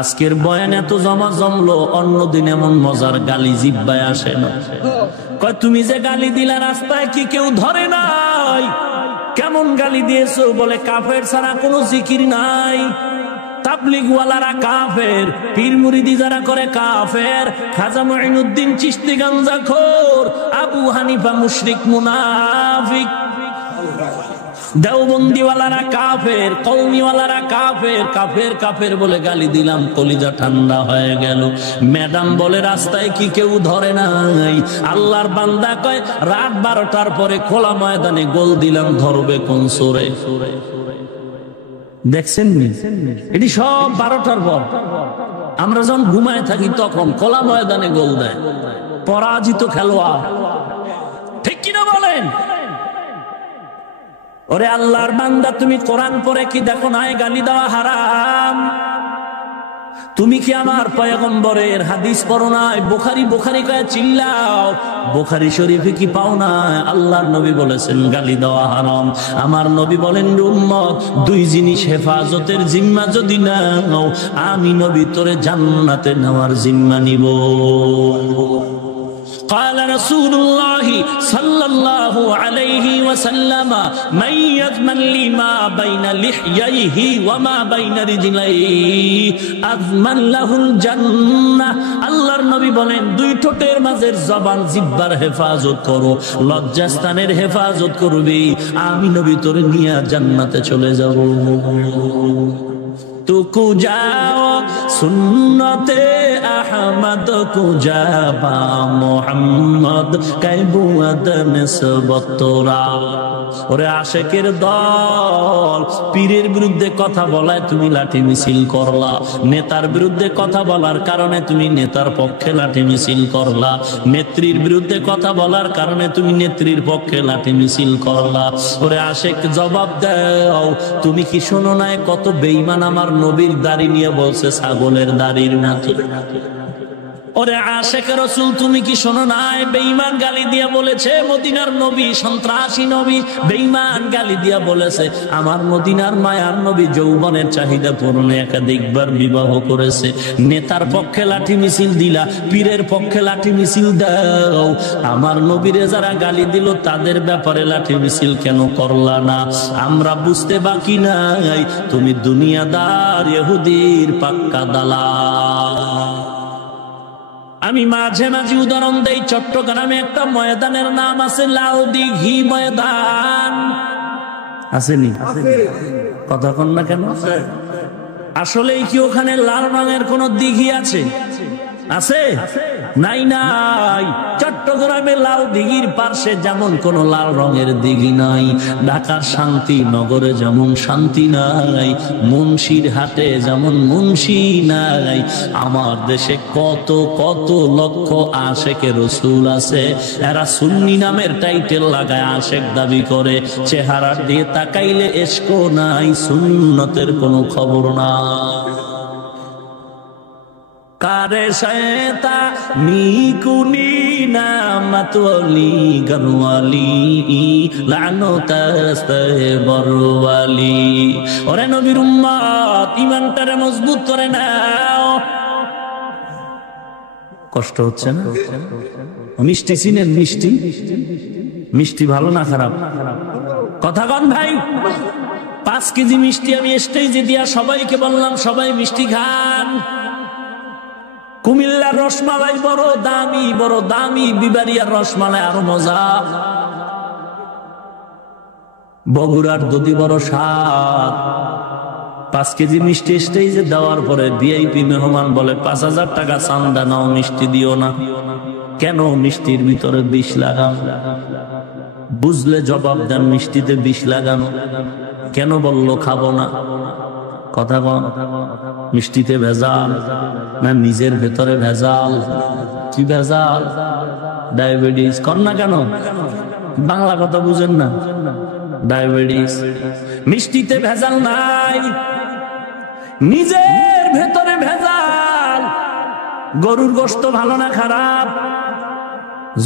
আজকের বয়ান এত জমলো, অন্যদিন এমন মজার গালি জিহ্বায় আসে না। কয় তুমি যে গালি দিলা রাস্তায় কি কেউ ধরে নাই? কেমন গালি দিয়েছো? বলে কাফের ছাড়া কোনো জিকির নাই। তাবলিগওয়ালারা কাফের, পীর মুরিদি যারা করে কাফের, খাজা মুঈনুদ্দিন চিশতি গাঞ্জাখোর, আবু হানিফা মুশরিক মুনাফিক, দেওবন্দিওয়ালারা কাফের, কওমিওয়ালারা কাফের। কাফের কাফের বলে গালি দিলাম, কলিজা ঠান্ডা হয়ে গেল। ম্যাডাম বলে রাস্তায় কি কেউ ধরে নাই? আল্লাহর বান্দা কয় রাত 12টার পরে খোলা ময়দানে গোল দিলাম, ধরবে কোন সূরে? দেখছেন এটি সব 12টার পর। আমরা যখন ঘুমায় থাকি তখন খোলা ময়দানে গোল দেয় পরাজিত খেলোয়াড়। ঠিক কিনা বলেন? ওরে আল্লাহর বান্দা, তুমি কোরআন পড়ে কি দেখো না গালি দেওয়া হারাম? তুমি কি আমার পয়গম্বরের হাদিস পড়ো না? বুখারী বুখারী কয়ে চিল্লাও। বুখারী শরীফে কি পাও না আল্লাহর নবী বলেছেন গালি দেওয়া হারাম? আমার নবী বলেন উম্মত, 2 জিনিস হেফাজতের জিম্মা যদি নাও, আমি নবী তোরে জান্নাতে নেওয়ার জিম্মা নিব। قال رسول الله صلى الله عليه وسلم من يضمن لي ما بين لحييه وما بين رجليه اضمن له الجنه। আল্লাহর নবী বলেন 2 ঠোঁটের মাঝের জবান জিহ্বার হেফাজত করো, লজ্জাস্থানের হেফাজত করবি, আমি নবী তোরে নিয়ে জান্নাতে চলে যাব। তু কুজাও সুন্নতে আহমদ কুজাবা মোহাম্মদ কাইবুয়াদ নিসবতরা। ওরে আশেকের দল, পীরের বিরুদ্ধে কথা বলায় তুমি লাঠি মিছিল করলা, নেতার বিরুদ্ধে কথা বলার কারণে তুমি নেতার পক্ষে লাঠি মিছিল করলা, নেত্রীর বিরুদ্ধে কথা বলার কারণে তুমি নেত্রীর পক্ষে লাঠি মিছিল করলা। ওরে আশেক জবাব দাও, তুমি কি শোনো নাই কত বেঈমান আমার নবীর দাড়ি নিয়ে বলছে ছাগলের দাড়ির মতো? ওরে আশেক রাসূল, তুমি কি শোনো নাই বেঈমান গালি দিয়া বলেছে মদিনার নবী সন্ত্রাসী নবী? বেঈমান গালি দিয়া বলেছে আমার মদিনার মায়ার নবী যৌবনের চাহিদা পূরণে একাধিকবার বিবাহ করেছে। নেতার পক্ষে লাঠি মিছিল দিলা, পীরের পক্ষে লাঠি মিছিল দাও। আমার নবীরে যারা গালি দিল তাদের ব্যাপারে লাঠি মিছিল কেন করলা না? আমরা বুঝতে বাকি নাই তুমি দুনিয়াদার ইহুদির পাক্কা দালাল। আমি মাঝে মাঝে উদাহরণ দেই, চট্টগ্রামে একটা ময়দানের নাম আছে লালদিঘি ময়দান। আসেনি? কথা কন না কেন? আসলে কি ওখানে লাল রঙের কোন দিঘি আছে? আছে? নাই নাই। চট্টগ্রামে লাল দিঘির পার্শ্বে যেমন কোন লাল রঙের দিঘি নাই, ঢাকার শান্তি নগরে যেমন শান্তি নাই, মুন্সির হাটে যেমন মুন্সি নাই, আমার দেশে কত কত লক্ষ আশেকে রসুল আছে, এরা সুন্নি নামের টাইটেল লাগায় আশেক দাবি করে, চেহারার দিয়ে তাকাইলে এশকো নাই, সুন্নতের কোনো খবর না। কারে শয়তা নিকুনি নামতওয়ালি গরওয়ালি লানতাস্তে বরওয়ালি। ওরে নবীর উম্মত, ঈমানটারে মজবুত করে নাও। কষ্ট হচ্ছে না? মিষ্টি চিনেন? মিষ্টি মিষ্টি ভালো না খারাপ? কথা কন ভাই। 5 কেজি মিষ্টি আমি স্টেজে দিয়া সবাইকে বললাম, সবাই মিষ্টি খান। কুমিল্লার রসমালাই বড় দামি, বড় দামি। বিবাড়িয়ার রসমালাই আরো মজা। বগুড়ার দধি বড় স্বাদ। 5 কেজি মিষ্টি স্টেজে দেওয়ার পরে ভিআইপি মেহমান বলে 5000 টাকা চান্দা নাও, মিষ্টি দিও না। কেন? মিষ্টির ভিতরে বিষ লাগানো। বুঝলে জবাব দেন, মিষ্টিতে বিষ লাগানো। কেন বললো খাবো না? কথা কন। মিষ্টিতে ভেজাল না নিজের ভেতরে ভেজাল? কি ভেজাল? ডায়াবেটিস। কন না কেন? বাংলা কথা বুঝেন না? ডায়াবেটিস। মিষ্টিতে ভেজাল নাই, নিজের ভেতরে ভেজাল। গরুর গোশত ভালো না খারাপ?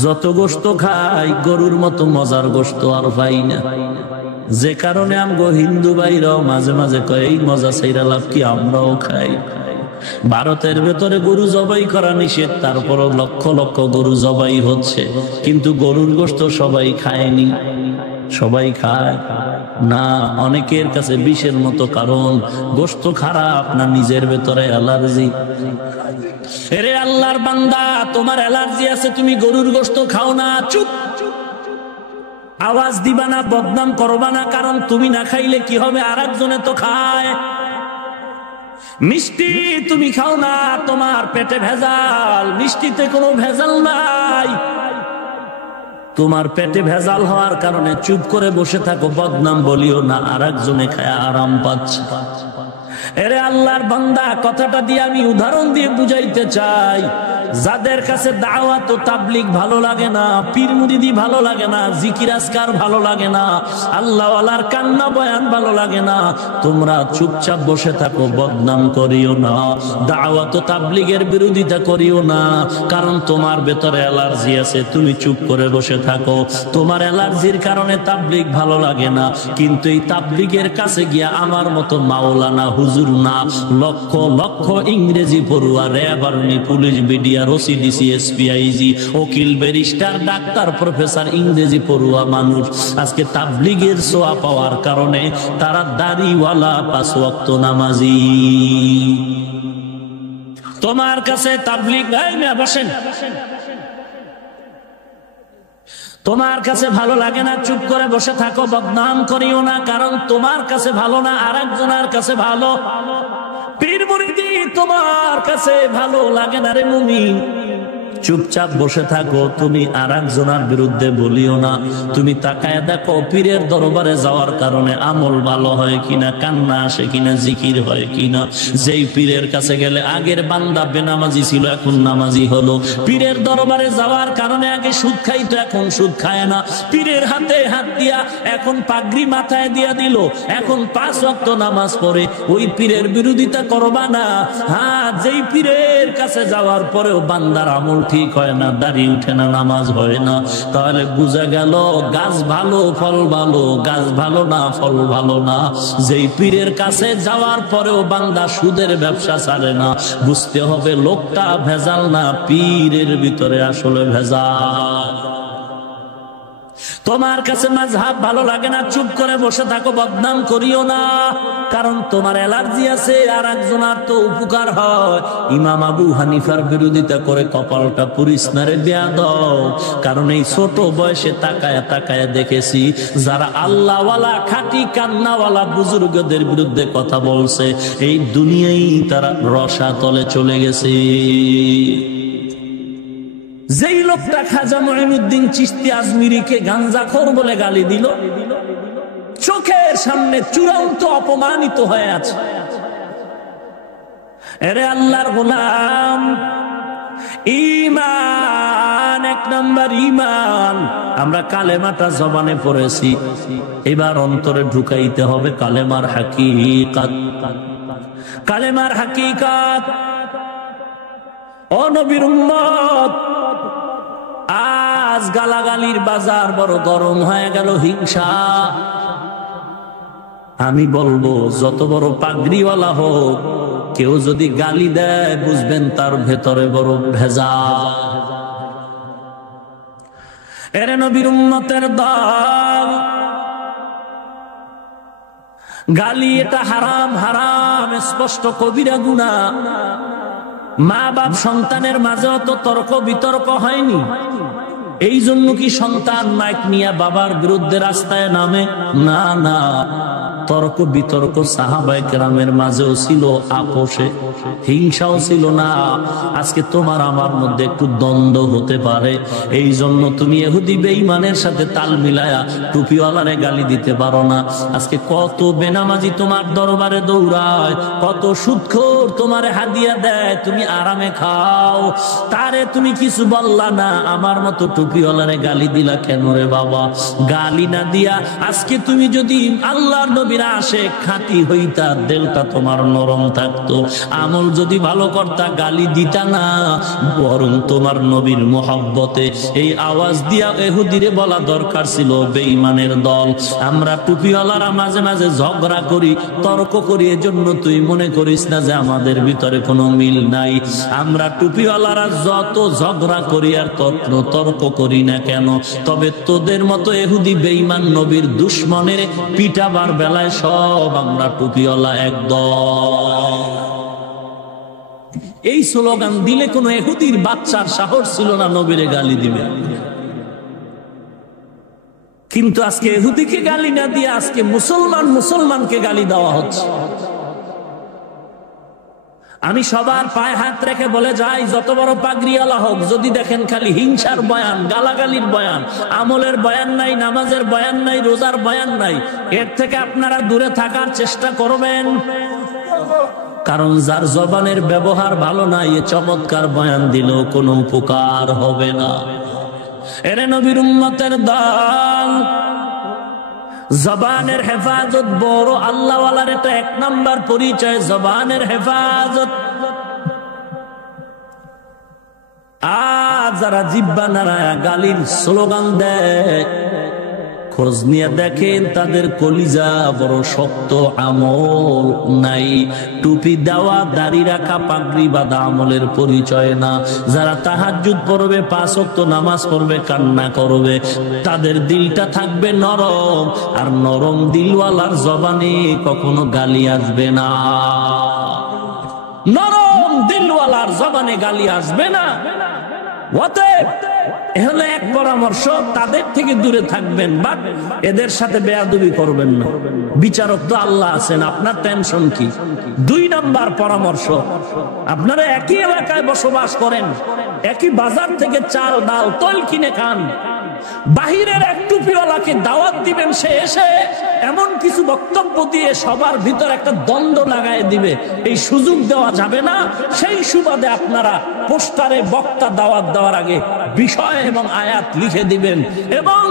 যত গোশত খাই গরুর মতো মজার গোশত আর পাই না। যে কারণে আমগো হিন্দু ভাইরাও মাঝে মাঝে কয় এই মজা চাইরা লাভ কি, আমরাও খাই। ভারতের ভেতরে গরু জবাই করা নিষেধ, তারপরও লক্ষ লক্ষ গরু জবাই হচ্ছে, কিন্তু গরুর গোশত সবাই খায়নি। সবাই খায় না, অনেকের কাছে বিষের মতো। কারণ গোশত খারাপ না নিজের ভেতরে অ্যালার্জি। এরে আল্লাহর বান্দা, তোমার অ্যালার্জি আছে, তুমি গরুর গোশত খাও না, চুপ। আওয়াজ দিবা না, বদনাম করবা না, কারণ তুমি না খাইলে কি হবে, আরেকজনে তো খায়। মিষ্টি তুমি খাও না, তোমার পেটে ভেজাল। মিষ্টিতে কোনো ভেজাল নাই। তোমার পেটে ভেজাল হওয়ার কারণে চুপ করে বসে থাকো, বদনাম বলিও না, আরেকজনে খায় আরাম পাচ্ছে। এরে আল্লাহর বান্দা, কথাটা দিয়ে আমি উদাহরণ দিয়ে বুঝাইতে চাই, যাদের কাছে দাওয়াত ও তাবলীগ ভালো লাগে না, পীর মুরিদি ভালো লাগে না, জিকির আজকার ভালো লাগে না, আল্লাহ ওয়ালার কান্না বয়ান ভালো লাগে না, তোমরা চুপচাপ বসে থাকো, বদনাম করিও না, দাওয়াত ও তাবলীগের বিরোধিতা করিও না। কারণ তোমার ভেতরে অ্যালার্জি আছে, তুমি চুপ করে বসে থাকো। তোমার অ্যালার্জির কারণে তাবলীগ ভালো লাগে না, কিন্তু এই তাবলীগের কাছে গিয়া আমার মতো মাওলানা হুজুর না, লক্ষ লক্ষ ইংরেজি পড়ুয়া, RAB, army, police, BDR, OCD, CSP, IG, উকিল, ব্যারিস্টার, ডাক্তার, প্রফেসর, ইংরেজি পড়ুয়া মানুষ আজকে তাবলীগের ছোঁয়া পাওয়ার কারণে তারা দাড়িওয়ালা 5 ওয়াক্ত নামাজি। তোমার কাছে তাবলীগ বসেন, তোমার কাছে ভালো লাগে না, চুপ করে বসে থাকো, বদনাম করিও না, কারণ তোমার কাছে ভালো না, আরেকজনের কাছে ভালো। পীর মুরিদি তোমার কাছে ভালো লাগে না রে মুমিন, চুপচাপ বসে থাকো। তুমি আরেকজনের বিরুদ্ধে বলিও না। তুমি তাকায় দেখো পীরের দরবারে যাওয়ার কারণে আমল ভালো হয় কিনা, কান্না আসে কিনা, জিকির হয় কিনা। যেই পীরের কাছে গেলে আগের বান্দা বেনামাজি ছিল, এখন নামাজি হলো। পীরের দরবারে যাওয়ার কারণে আগে সুদ খাইতো, এখন সুদ খায় না। পীরের হাতে হাত দিয়া এখন পাগড়ি মাথায় দিয়া দিল, এখন 5 ওয়াক্ত নামাজ পড়ে। ওই পীরের বিরোধিতা করবা না। হ্যাঁ, যেই পীরের কাছে যাওয়ার পরেও বান্দার আমল ঠিক হয় না, দাড়ি উঠে না, নামাজ হয় না, তাহলে বুঝা গেল গাছ ভালো ফল ভালো, গাছ ভালো না ফল ভালো না। যেই পীরের কাছে যাওয়ার পরেও বান্দা সুদের ব্যবসা ছাড়ে না, বুঝতে হবে লোকটা ভেজাল না, পীরের ভিতরে আসলে ভেজাল। তোমার কাছে মাযহাব ভালো লাগে না, চুপ করে বসে থাকো, বদনাম করিও না, কারণ তোমার অ্যালার্জি আছে, আর একজনের তো উপকার হয়। ইমাম আবু হানিফার বিরোধিতা করে কপালটা পুরিস না রে বেয়াদব, কারণ এই ছোট বয়সে তাকায়া তাকায়া দেখেছি যারা আল্লাহওয়ালা, খাঁটি কান্নাওয়ালা বুজুর্গদের বিরুদ্ধে কথা বলছে, এই দুনিয়ায় তারা রসাতলে চলে গেছে। যেই লোকটা খাজা মঈনুদ্দিন চিশতি আজমিরিকে গাঞ্জাখোর বলে গালি দিল, চোখের সামনে চূড়ান্ত অপমানিত হয়ে আছে। এরে আল্লাহর গোলাম, ঈমান এক নাম্বার ঈমান। আমরা কালেমাটা জবানে পড়েছি, এবার অন্তরে ঢুকাইতে হবে কালেমার হাকিকাত। কালেমার হাকিকাত। ও নবীর উম্মত, আজ গালাগালির বাজার বড় গরম হয়ে গেল। হিংসা। আমি বলবো যত বড় পাগড়িওয়ালা হোক, কেউ যদি গালি দেয় বুঝবেন তার ভেতরে বড় ভেজাল। এরে নবীর উম্মতের দল, গালি এটা হারাম, হারাম স্পষ্ট কবিরা গুনাহ। মা বাপ সন্তানের মাঝে অত তর্ক বিতর্ক হয়নি, এই জন্য কি সন্তান মাইক নিয়ে বাবার বিরুদ্ধে রাস্তায় নামে? না না, তর্ক বিতর্ক সাহাবায়ে কেরামের মাঝেও ছিল, আপোষে, হিংসাও ছিল না। আজকে তোমার আমার মধ্যে একটু দ্বন্দ্ব হতে পারে, এই জন্য তুমি ইহুদি বেঈমানের সাথে তাল মিলায়া টুপিওয়ালারে গালি দিতে পারো না। আজকে কত বেনামাজি তোমার দরবারে দৌড়ায়, কত সুদখোর তোমারে হাদিয়া দেয়, তুমি আরামে খাও, তারে তুমি কিছু বললা না। আমার মতো টুপিওয়ালারে গালি দিলা কেন রে বাবা? গালি না দিয়া আজকে তুমি যদি আল্লাহর নবীর আশিক খাঁটি হইতা, দিলটা তোমার নরম থাকতো, আমল যদি ভালো করতা, গালি দিতা না, বরং তোমার নবীর মোহাব্বতে এই আওয়াজ দিয়া ইহুদিরে বলা দরকার ছিল, বেঈমানের দল, আমরা টুপিওয়ালারা মাঝে মাঝে ঝগড়া করি, তর্ক করি, এজন্য তুই মনে করিস না যে আমাদের ভিতরে কোনো মিল নাই। আমরা টুপিওয়ালারা যত ঝগড়া করি আর তত তর্ক করি না কেন, তবে তোদের মতো ইহুদি বেঈমান নবীর দুশমনের পিটাবার বেলায় সব আমরা টুপিওয়ালা একদম। এই স্লোগান দিলে কোন ইহুদির বাচ্চার সাহস ছিল না নবীরে গালি দিবে। কিন্তু আজকে ইহুদিকে গালি না দিয়ে আজকে মুসলমানকে গালি দেওয়া হচ্ছে। আমি সবার পায়ে হাত রেখে বলে যাই, যত বড় পাগড়িওয়ালা হোক, যদি দেখেন খালি হিংসার বয়ান, গালাগালির বয়ান, আমলের বয়ান নাই, নামাজের বয়ান নাই, রোজার বয়ান নাই, এর থেকে আপনারা দূরে থাকার চেষ্টা করবেন। কারণ যার জবানের ব্যবহার ভালো নাই, এ চমৎকার বয়ান দিলেও কোনো উপকার হবে না। এরে নবীর উম্মতের দল, জবানের হেফাজত বড় আল্লাহওয়ালার এটা এক নাম্বার পরিচয়, জবানের হেফাজত। যারা জিহ্বা নাড়ায়া গালির স্লোগান দেয়, খোঁজ নিয়ে দেখেন তাদের কলিজা বড় শক্ত, আমল নাই। টুপি দেওয়া, দাড়ি রাখা, পাগড়ি বাঁধা আমলের পরিচয় না। যারা তাহাজ্জুদ পড়বে, 5 ওয়াক্ত নামাজ পড়বে, কান্না করবে, তাদের দিলটা থাকবে নরম, আর নরম দিলওয়ালার জবানে কখনো গালি আসবে না। নরম দিলওয়ালার জবানে গালি আসবে না। অতএব এহলে এক পরামর্শ, তাদের থেকে দূরে থাকবেন, বাট এদের সাথে বেয়াদবি করবেন না। বিচারক তো আল্লাহ আছেন, আপনার টেনশন কি? 2 নাম্বার পরামর্শ, আপনারা একই এলাকায় বসবাস করেন, একই বাজার থেকে চাল, ডাল, তৈল কিনে খান, বাহিরের এক টুপিওয়ালাকে দাওয়াত দিবেন, সে এসে এমন কিছু বক্তব্য দিয়ে সবার ভিতর একটা দ্বন্দ্ব লাগায় দিবে, এই সুযোগ দেওয়া যাবে না। সেই সুবাদে আপনারা পোস্টারে বক্তা দাওয়াত দেওয়ার আগে বিষয় এবং আয়াত লিখে দিবেন, এবং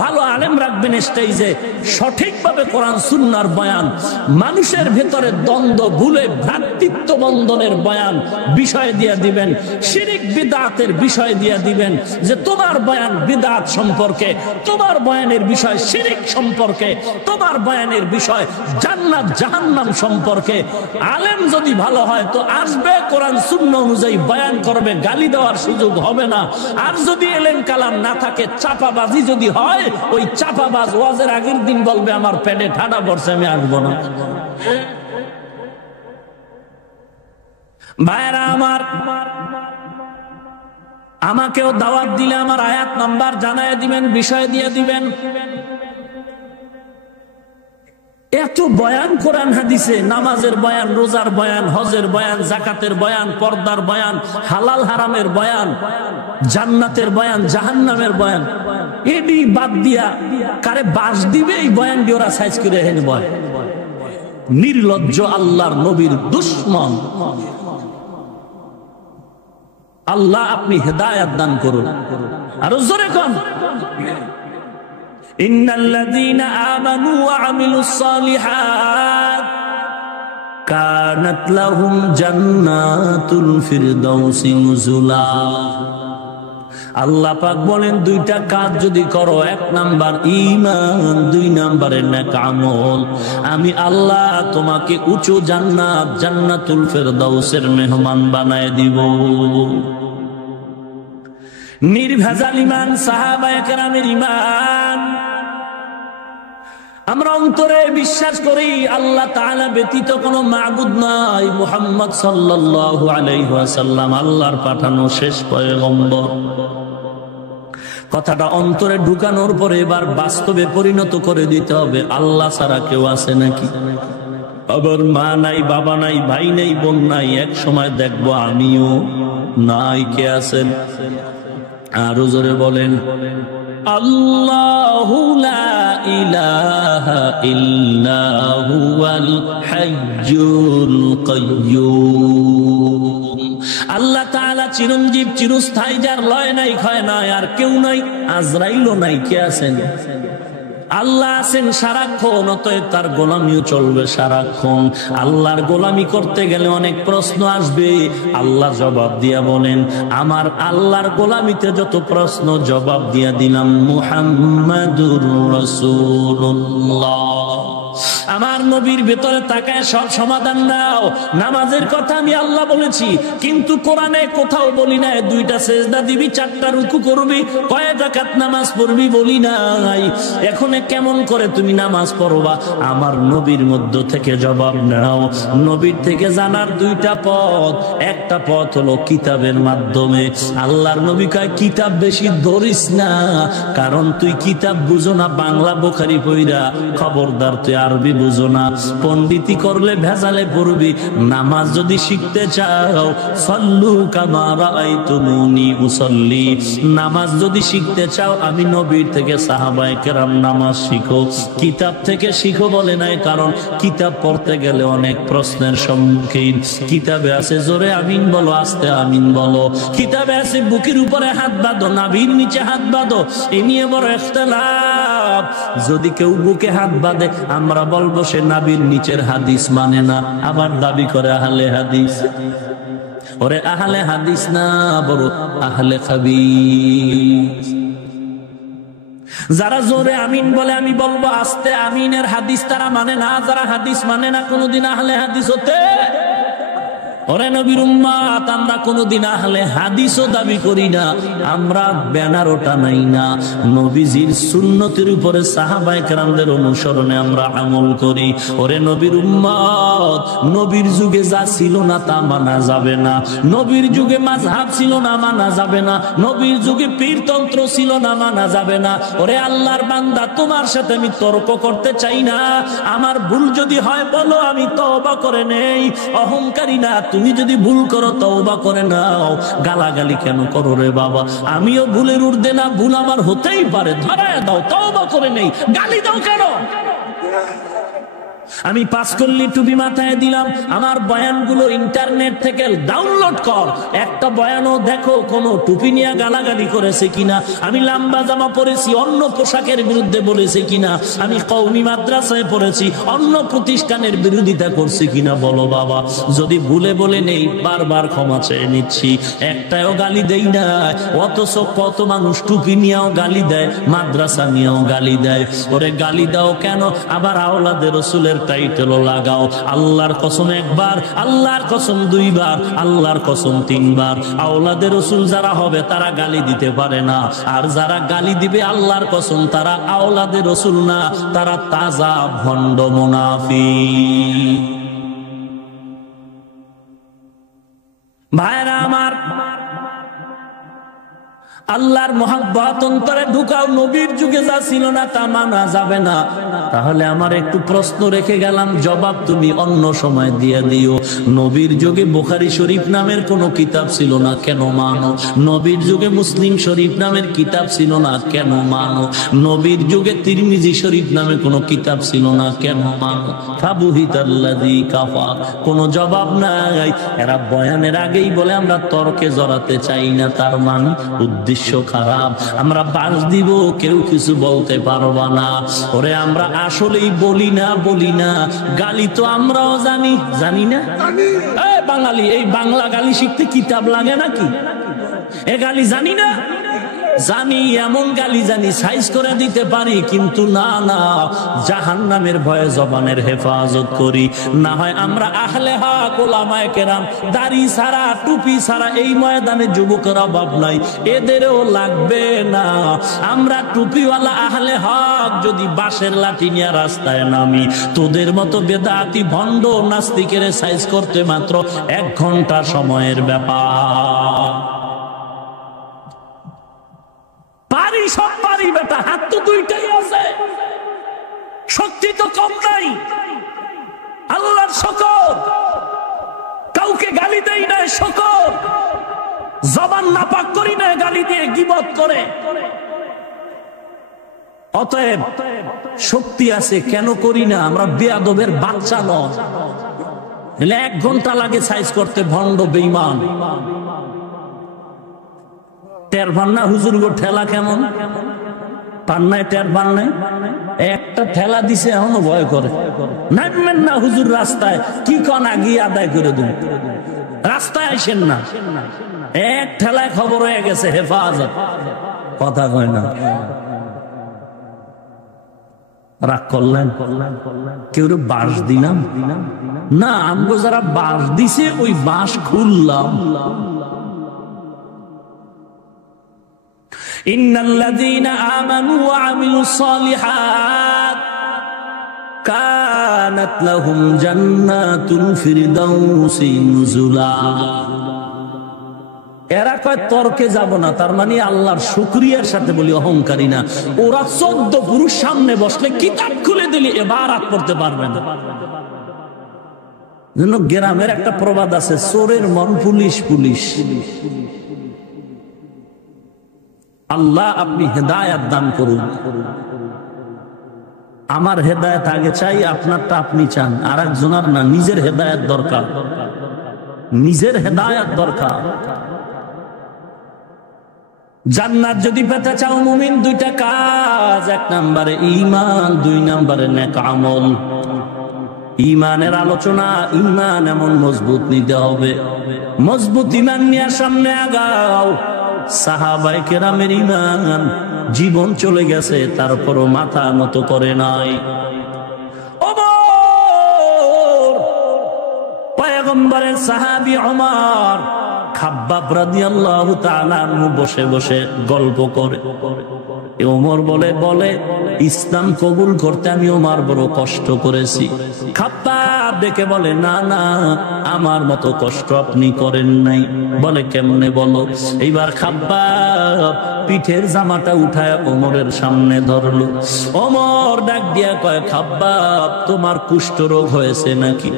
ভালো আলেম রাখবেন স্টেজে, সঠিকভাবে কোরআন সুন্নাহর বয়ান, মানুষের ভেতরে দ্বন্দ্ব ভুলে ভ্রাতৃত্ব বন্ধনের বয়ান বিষয় দিয়ে দিবেন, শিরিক বিদআতের বিষয় দিয়ে দিবেন, যে তোমার বয়ান বিদআত সম্পর্কে, তোমার বয়ানের বিষয় শিরিক সম্পর্কে, তোমার বয়ানের বিষয় জান্নাত জাহান্নাম সম্পর্কে। আলেম যদি ভালো হয় তো আসবে, কোরআন সুন্নাহ অনুযায়ী বয়ান করবে, গালি দেওয়ার সুযোগ হবে না। আর যদি এলেম কালাম না থাকে, চাপাবাজি যদি হয়, ওই চাপাবাজ ওয়াজের আগের দিন বলবে আমার পেটে ঠাডা পড়ছে, আমি আসবো না। ভাইরা আমার, আমাকেও দাওয়াত দিলে আমার আয়াত নাম্বার জানায় দিবেন, বিষয় দিয়ে দিবেন। এত বয়ান কোরআন হাদিসে, নামাজের বয়ান, রোজার বয়ান, হজের বয়ান, জাকাতের বয়ান, পর্দার বয়ান, হালাল হারামের বয়ান, জান্নাতের বয়ান, জাহান্নামের বয়ান, এডি বাদ দিয়া কারে বাস দিবে এই বয়ান দিয়ে ওরা সাইজ করে হেন বয়। নির্লজ্জ আল্লাহর নবীর দুশমন। আল্লাহ আপনি হেদায়েত দান করুন। আরো জোরে কোন ইন্নাল্লাযীনা আমানু ওয়া আমিলুস সালিহাত কানাত লাহুম জান্নাতুল ফিরদাউসি নুজুলা। আল্লাহ পাক বলেন দুইটা কাজ যদি করো, এক নাম্বার ঈমান, দুই নাম্বারে নেক আমল, আমি আল্লাহ তোমাকে উঁচু জান্নাত, জান্নাতুল ফিরদাউসের মেহমান বানায় দিব। নির্ভেজাল ঈমান, সাহাবায়ে কেরামের ঈমান। আমরা অন্তরে বিশ্বাস করি আল্লাহ তাআলা ব্যতীত কোনো মাবুদ নাই, মুহাম্মদ সাল্লাল্লাহু আলাইহি ওয়াসাল্লাম আল্লাহর পাঠানো শেষ পয়গম্বর। কথাটা অন্তরে ঢুকানোর পরে এবার বাস্তবে পরিণত করে দিতে হবে। আল্লাহ ছাড়া কেউ আছে নাকি? আবার মা নাই, বাবা নাই, ভাই নাই, বোন নাই, এক সময় দেখবো আমিও নাই। কে আছেন? আরো জোরে বলেন আল্লাহু লা ইলাহা ইল্লা হুয়াল হাইয়্যুল কাইয়্যুম। আল্লাহ তাআলা চিরঞ্জীব, চিরস্থায়ী, যার লয় নাই, ক্ষয় নাই, আর কেউ নাই, আজরাইলও নাই। কে আছেন? আল্লাহ আছেন সারাক্ষণ, অতএব তার গোলামিও চলবে সারাক্ষণ। আল্লাহর গোলামি করতে গেলে অনেক প্রশ্ন আসবে। আল্লাহ জবাব দিয়া বলেন, আমার আল্লাহর গোলামিতে যত প্রশ্ন জবাব দিয়া দিলাম মুহাম্মাদুর রাসূলুল্লাহ। আমার নবীর ভেতরে তাকায় সব সমাধান নাও। নামাজের কথা আমি আল্লাহ বলেছি, কিন্তু কোরআনে কোথাও বলি নাই দুইটা সেজদা দিবি, চারটা রুকু করবি, কয় রাকাত নামাজ পড়বি বলি নাই। এখন কেমন করে তুমি নামাজ পড়বা? আমার নবীর মধ্য থেকে জবাব নাও। নবীর থেকে জানার দুইটা পথ, একটা পথ হলো কিতাবের মাধ্যমে। আল্লাহর নবী কয় কিতাব বেশি ধরিস না, কারণ তুই কিতাব বুঝো না, বাংলা বুখারী পড়া, খবরদার তুই আরবি বুঝো না, পণ্ডিতি করলে ভেজালে পড়বি। নামাজ যদি শিখতে চাও, সাল্লু কামা রাআইতুমুনি উসাল্লি, নামাজ যদি শিখতে চাও আমি নবীর থেকে সাহাবায়ে কেরাম নামাজ শিখো, কিতাব থেকে শিখো বলে নাই, কারণ কিতাব পড়তে গেলে অনেক প্রশ্নের সম্মুখীন। কিতাবে আছে জোরে আমিন বলো, আস্তে আমিন বলো। কিতাবে আছে বুকের উপরে হাত বাঁধো, নাভির নিচে হাত বাঁধো, এ নিয়ে বড় ইখতিলাফ। যদি কেউ বুকে হাত বাঁধে আমরা বলবো সে নাভির নিচের হাদিস মানে না, আবার দাবি করে আহলে হাদিস। ওরে আহলে হাদিস না, বড় আহলে হাদিস। যারা জোরে আমিন বলে আমি বলবো আস্তে আমিনের হাদিস তারা মানে না। যারা হাদিস মানে না কোনদিন আহলে হাদিস হতে। ওরে নবীর উম্মত, আমরা কোনদিন আহলে হাদিসও দাবি করি না, আমরা ব্যানারও টানাই না। নবীজির সুন্নতের উপরে সাহাবায়ে কেরামদের অনুসরণে আমরা আমল করি। ওরে নবীর উম্মত, নবীর যুগে যা ছিল না তা মানা যাবে না, নবীর যুগে মাযহাব ছিল না মানা যাবে না, নবীর যুগে পীরতন্ত্র ছিল না মানা যাবে না। ওরে আল্লাহর বান্দা, তোমার সাথে আমি তর্ক করতে চাই না। আমার ভুল যদি হয় বলো, আমি তওবা করে নেই। অহংকারী না, তুমি যদি ভুল করো তওবা করে নাও। গালাগালি কেন করো রে বাবা? আমিও ভুলের ঊর্ধ্বে না, ভুল আমার হতেই পারে, ধরায় দাও, তওবা করে নেই, গালি দাও কেন? আমি পাস করলি টুপি মাথায় দিলাম। আমার বয়ানগুলো ইন্টারনেট থেকে ডাউনলোড কর, একটা বয়ানও দেখো কোন টুপি নিয়ে গালাগালি করেছে কিনা, আমি লম্বা জামা পরেছি অন্য পোশাকের বিরুদ্ধে বলেছে কিনা, আমি কওমি মাদ্রাসায় পড়েছি অন্য প্রতিষ্ঠানের বিরোধিতা করছি কিনা বলো বাবা। যদি ভুলে বলে নেই, বারবার ক্ষমা চেয়ে নিচ্ছি, একটাও গালি দেই না। অথচ কত মানুষ টুপি নিয়েও গালি দেয়, মাদ্রাসা নিয়েও গালি দেয়। ওরে গালি দাও কেন? আবার আওলাদে রাসূলের টাইটেলও লাগাও। আল্লাহর কসম একবার, আল্লাহর কসম দুইবার, আল্লাহর কসম তিনবার। আওলাদে রাসূল যারা হবে তারা গালি দিতে পারে না, আর যারা গালি দিবে আল্লাহর কসম তারা আওলাদে রাসূল না, তারা তাজা ভণ্ড মুনাফিক। ভাইরা আমার, আল্লাহর মহব্বত অন্তরে ঢুকাও। নবীর যুগে যা ছিল না তা মানা যাবে না, তাহলে আমার একটু প্রশ্ন রেখে গেলাম, জবাব তুমি অন্য সময় দিয়ে দিও। নবীর যুগে বুখারী শরীফ নামের কোনো কিতাব ছিল না, কেন মানো? নবীর যুগে মুসলিম শরীফ নামের কিতাব ছিল না, কেন মানো? নবীর যুগে তিরমিজি শরীফ নামে কোনো কিতাব ছিল না, কেন মানো? ফাবুহিতাল্লাযী কাফা। কোনো জবাব নাই। এরা বয়ানের আগেই বলে আমরা তর্কে জড়াতে চাই না, তার মানে উদ্দেশ্য খারাপ। আমরা বাস দিব, কেউ কিছু বলতে পারবা না। ওরে আমরা আসলেই বলি না, গালি তো আমরাও জানি না। বাঙালি, এই বাংলা গালি শিখতে কিতাব লাগে নাকি? এ গালি জানি না, জানি, এমন গালি জানি সাইজ করে দিতে পারি, কিন্তু না, জাহান্নামের ভয়ে জবানের হেফাজত করি। না হয় আমরা আহলে হক উলামায়ে কেরাম দাড়ি ছাড়া টুপি ছাড়া এই ময়দানে যুবকের অভাব নাই, এদেরও লাগবে না। আমরা টুপিওয়ালা আহলে হক যদি বাঁশের লাঠি নিয়ে রাস্তায় নামি, তোদের মতো বেদাতি ভণ্ড নাস্তিকের সাইজ করতে মাত্র 1 ঘন্টা সময়ের ব্যাপার। পারি, সব পারি বেটা, হাত তো দুইটাই আছে, শক্তি তো কম নাই। আল্লাহর শকর, কাউকে গালি দেই না, শকর। জবান নাপাক করি না গালি দিয়ে, গীবত করে। অতএব শক্তি আছে, কেন করি না? আমরা বেয়াদবের বাচ্চা নয়। 1 ঘন্টা লাগে সাইজ করতে, ভণ্ড বেঈমান। টের পান না হুজুর গো ঠেলা কেমন? পান নাই, টের পান নাই? একটা ঠেলা দিছে, এখনো ভয় করে। নামবেন না হুজুর রাস্তায়, কি কন আগিয়ে আদায় করে দেন, রাস্তায় আসেন না। এক ঠেলায় খবর হয়ে গেছে হেফাজত, কথা কয় না। রাগ করলেন, কেউ বাঁশ দিলাম না, আমগো যারা বাঁশ দিছে ওই বাঁশ খুললাম। ইন্নাল্লাযীনা আমানু ওয়া আমিলুস সালিহাত কানাত লাহুম জান্নাতুল ফিরদাউসি নুজুলা। এরা কয় তর্কে যাব না, তার মানে আল্লাহর শুকরিয়ার সাথে বলি, অহংকারী না। ওরা 14 পুরুষ সামনে বসলে কিতাব খুলে দিলে ইবারত পড়তে পারবে না। যেন গ্রামের একটা প্রবাদ আছে, চোরের মন পুলিশ পুলিশ। আল্লাহ আপনি হেদায়েত দান করুন। আমার হেদায়েত আগে চাই, আপনারটা আপনি চান, আর একজনের না। নিজের হেদায়েত দরকার, নিজের হেদায়েত দরকার। জান্নাত যদি পেতে চাও মুমিন, 2টা কাজ। 1 নম্বরে ঈমান, 2 নম্বরে নেক আমল। ঈমানের আলোচনা, ঈমান এমন মজবুত নিতে হবে, মজবুত ঈমান নিয়ে সামনে আগাও। সাহাবায়ে কেরামের ঈমান, জীবন চলে গেছে তারপরও মাথা নত করে নাই। ওমর, পয়গম্বরের সাহাবী ওমর, খাব্বাব রাদিয়াল্লাহু তাআলা আনহু বসে বসে গল্প করে। ওমর বলে ইসলাম কবুল করতে আমি ওমর বড় কষ্ট করেছি। খাব্বাব ডেকে বলে, না না, আমার মতো কষ্ট আপনি করেন নাই। বলে কেমনে বলো? এইবার খাব্বাব পিঠের জামাটা উঠায় ওমরের সামনে ধরলো। ওমর ডাক দিয়া কয়, খাব্বাব তোমার কুষ্ঠ রোগ হয়েছে নাকি?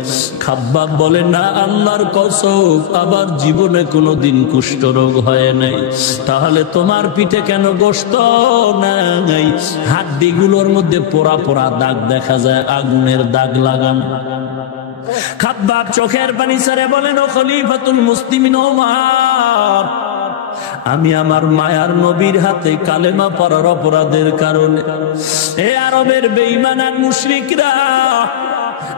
খাব্বাব বলে, না আল্লাহর কসম, আবার জীবনে কোনোদিন কুষ্ঠ রোগ হয় নাই। তাহলে তোমার পিঠে কেন গোশত নাই? হাড্ডিগুলোর মধ্যে পোড়া পোড়া দাগ দেখা যায়, আগুনের দাগ লাগানো। খাব্বাব চোখের পানি ছেড়ে বলেন, ও খলিফাতুল মুসলিমিন ওমর, আমি আমার মায়ার নবীর হাতে কালেমা পড়ার অপরাধের কারণে এ আরবের বেঈমান আর মুশরিকরা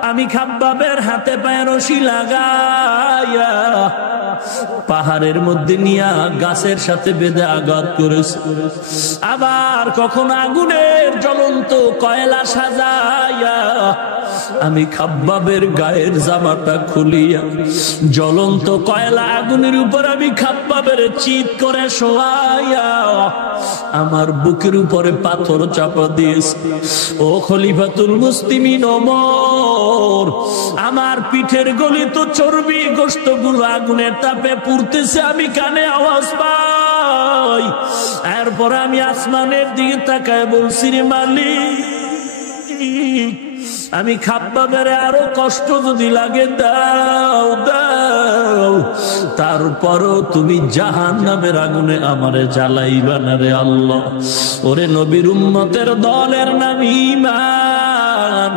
আমি খাব্বাবের হাতে পায়ে রশি লাগাইয়া পাহাড়ের মধ্যে নিয়া গাছের সাথে বেঁধে আঘাত করেছে। আবার কখনো আগুনের জ্বলন্ত কয়লা সাজাইয়া আমি খাব্বাবের গায়ের জামাটা খুলিয়া জ্বলন্ত কয়লা আগুনের উপর আমি খাব্বাবের চিৎ করে শোয়াইয়া আমার বুকের উপরে পাথর চাপা দিয়েছে। ও খলিফাতুল মুসলিমিন ওমর, আমার পিঠের গলিত চর্বি গোশত গুলো আগুনের তাপে পুড়তেছে, আমি কানে আওয়াজ পাই। এরপর আমি আসমানের দিকে তাকায় বলছি, রে মালিক, মালিক আমি খাব্বাবের আরো কষ্ট যদি লাগে দাও দাও, তারপরও তুমি জাহান্নামের আগুনে আমারে জ্বালাইবা না রে আল্লাহ। ওরে নবীর উম্মতের দলের নাম ঈমান।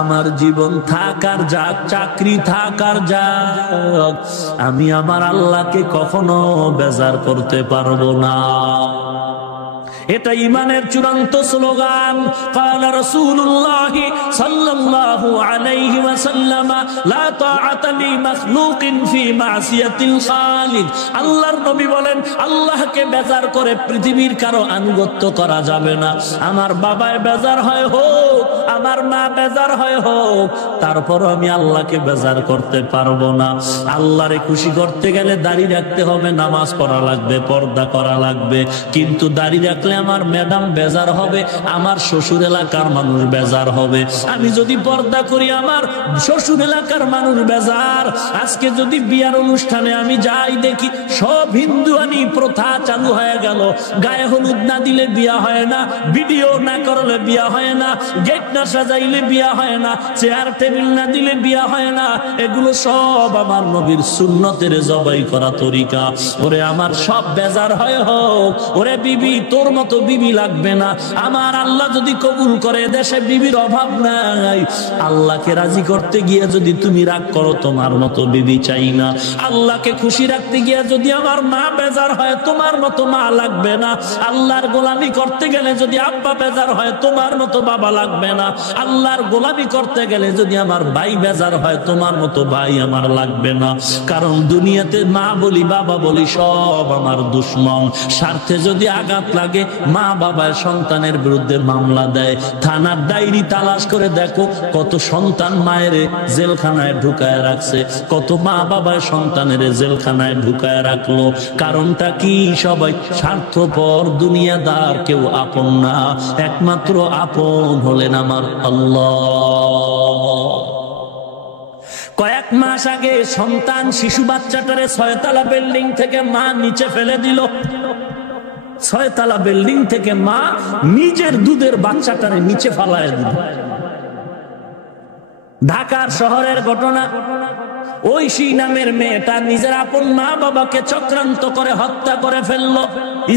আমার জীবন থাকার যাক, চাকরি থাকার যাক, আমি আমার আল্লাহকে কখনো বেজার করতে পারবো না। এটা ঈমানের চূড়ান্ত স্লোগান। ক্বালা রাসূলুল্লাহ সাল্লাল্লাহু আলাইহি ওয়াসাল্লাম লা তাআতা লি মাখলুকিন ফি মাসিয়াতিল খালিক। আল্লাহর নবী বলেন, আল্লাহকে বেজার করে পৃথিবীর কারো আনুগত্য করা যাবে না। আমার বাবায় বেজার হয় হোক, আমার মা বেজার হয় হোক, তারপরও আমি আল্লাহকে বেজার করতে পারবো না। আল্লাহরে খুশি করতে গেলে দাড়ি রাখতে হবে, নামাজ পড়া লাগবে, পর্দা করা লাগবে। কিন্তু দাড়ি রাখলে আমার ম্যাডাম বেজার হবে, আমার শ্বশুর এলাকার মানুষ বেজার হবে। আমি যদি পর্দা করি আমার শ্বশুর এলাকার মানুষ বেজার। আজকে যদি বিয়ার অনুষ্ঠানে আমি যাই দেখি সব হিন্দুয়ানি প্রথা চালু হয়ে গেল। গায়ে হলুদ না দিলে বিয়া হয় না, ভিডিও না করলে বিয়া হয় না, গেট না সাজাইলে বিয়া হয় না, চেয়ার টেবিল না দিলে বিয়া হয় না। এগুলো সব আমার নবীর সুন্নতের জবাই করা তরিকা। ওরে আমার সব বেজার হয় হোক, ওরে বিবি তোর মতো বিবি লাগবে না। আমার আল্লাহ যদি কবুল করে, দেশে বিবির অভাব নাই। আল্লাহকে রাজি করতে গিয়ে যদি তুমি রাগ করো, তোমার মতো বিবি চাই না। আল্লাহকে খুশি রাখতে গিয়ে যদি আমার মা বেজার হয়, তোমার মতো মা লাগবে না। আল্লাহর গোলামি করতে গেলে যদি আব্বা বেজার হয়, তোমার মতো বাবা লাগবে না। আল্লাহর গোলামি করতে গেলে যদি আমার ভাই বেজার হয়, তোমার মতো ভাই আমার লাগবে না। কারণ দুনিয়াতে মা বলি বাবা বলি সব আমার দুশ্মন। স্বার্থে যদি আঘাত লাগে, মা বাবা সন্তানের বিরুদ্ধে মামলা দেয়। থানার ডায়েরি তালাশ করে দেখো কত সন্তান মায়ের জেলখানায় ঢুকায় রাখছে, কত মা বাবা সন্তানের জেলখানায় ঢুকায় রাখলো। কারণটা কি? সবাই স্বার্থপর, দুনিয়াদার, কেউ আপন না। একমাত্র আপন হলেন আমার আল্লাহ। কয়েক মাস আগে সন্তান শিশু বাচ্চাটারে 6 তলা বিল্ডিং থেকে মা নিচে ফেলে দিল। 6 তলা বিল্ডিং থেকে মা নিজের দুধের বাচ্চাটারে নিচে ফালায় দিল। ঢাকার শহরের ঘটনা। ঐশী নামের মেয়েটা নিজের আপন মা বাবাকে চক্রান্ত করে হত্যা করে ফেললো।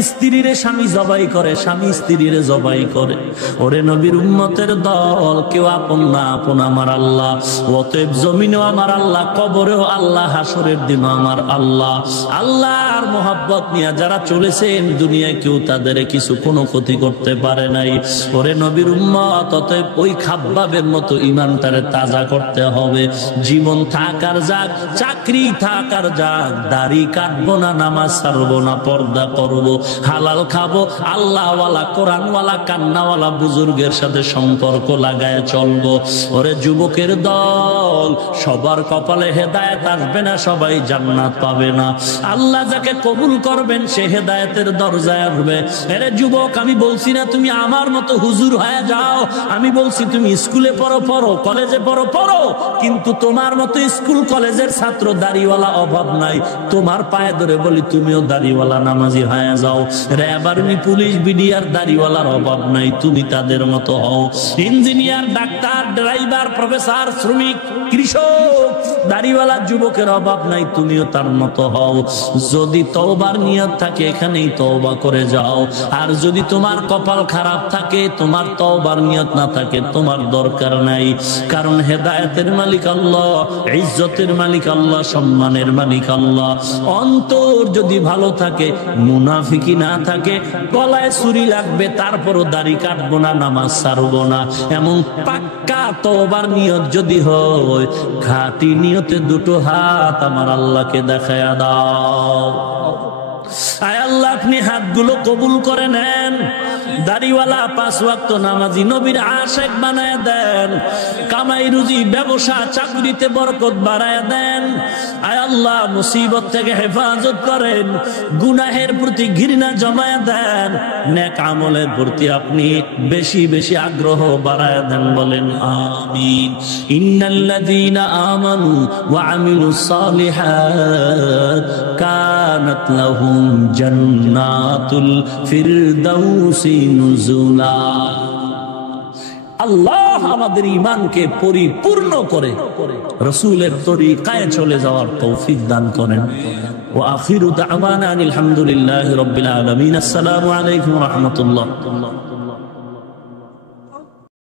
স্ত্রীরে স্বামী জবাই করে, স্বামী স্ত্রীরে জবাই করে। ওরে নবীর উম্মতের দল, কেউ আপন না, আপন আমার আল্লাহ। অতএব জমিনেও আমার আল্লাহ, কবরেও আল্লাহ, হাসরের দিনও আমার আল্লাহ। আল্লাহর মোহাব্বত নিয়ে যারা চলেছেন দুনিয়ায়, কেউ তাদের কিছু কোনো ক্ষতি করতে পারে নাই। ওরে নবীর উম্মত, অতএব ওই খাব্বাবের মতো ইমানটারে তাজা করতে হবে। জীবন থাকার যাক, চাকরি থাকার যাক, দাড়ি কাটবো না, নামাজ ছাড়বো না, পর্দা করবো, হালাল খাবো, আল্লাহওয়ালা, কোরআনওয়ালা, কান্নাওয়ালা বুজুর্গের সাথে সম্পর্ক লাগায় চলবো। ওরে যুবকের দল, সবার কপালে হেদায়েত আসবে না, সবাই জান্নাত পাবে না। আল্লাহ যাকে কবুল করবেন সে হেদায়েতের দরজায় আসবে। আরে যুবক, আমি বলছি না তুমি আমার মতো হুজুর হয়ে যাও, আমি বলছি তুমি স্কুলে পড়ো, কলেজে পড়ো, কিন্তু তোমার মতো স্কুল কলেজের ছাত্র দাড়িওয়ালা অভাব নাই। তোমার পায়ে ধরে বলি তুমিও দাড়িওয়ালা নামাজি হয়ে যাও। র্যাব, আর্মি, পুলিশ, বিডিআর দাড়িওয়ালার অভাব নাই, তুমি তাদের মতো হও। ইঞ্জিনিয়ার, ডাক্তার, ড্রাইভার, প্রফেসর, শ্রমিক, কৃষক, দাড়িওয়ালা যুবকের অভাব নাই, তুমিও তার মতো হও। যদি তওবার নিয়ত থাকে এখানেই তওবা করে যাও। আর যদি তোমার কপাল খারাপ থাকে, তোমার তওবার নিয়ত না থাকে, তোমার দরকার নাই। কারণ হেদায়েতের মালিক আল্লাহ, ইজ্জতের মালিক আল্লাহ, সম্মানের মালিক আল্লাহ। অন্তর যদি ভালো থাকে, মুনাফিকি না থাকে, গলায় ছুরি লাগবে তারপরও দাড়ি কাটবো না, নামাজ ছাড়বো না, এমন পাক্কা তওবার নিয়ত যদি হয়, খাঁটি নিয়তে দুটো হাত আমার আল্লাহকে দেখায়া দাও। আয় আল্লাহ, আপনি হাতগুলো কবুল করে নেন। দাড়িওয়ালা, 5 ওয়াক্ত নামাজি, নবীর আশিক বানায় দেন। কামাই রুজি, ব্যবসা, চাকরিতে বরকত বাড়ায় দেন। আয় আল্লাহ, মুসিবত থেকে হেফাজত করেন। গুনাহের প্রতি ঘৃণা জমায় দেন। নেক আমলের প্রতি আপনি বেশি বেশি আগ্রহ বাড়ায় দেন। বলেন আমিন। ইন্নাল্লাযীনা আমানু ওয়া আমিলুস সালিহাত কানাত লাহুম জান্নাতুল ফিরদাউসি নুজুলা। আল্লাহ আমাদের ঈমানকে পরিপূর্ণ করে রাসূলের তরিকায় চলে যাওয়ার তৌফিক দান করেন। ওয়া আখিরু দাওয়ানা আলহামদুলিল্লাহি রাব্বিল আলামিন। আসসালামু আলাইকুম ওয়া রাহমাতুল্লাহ।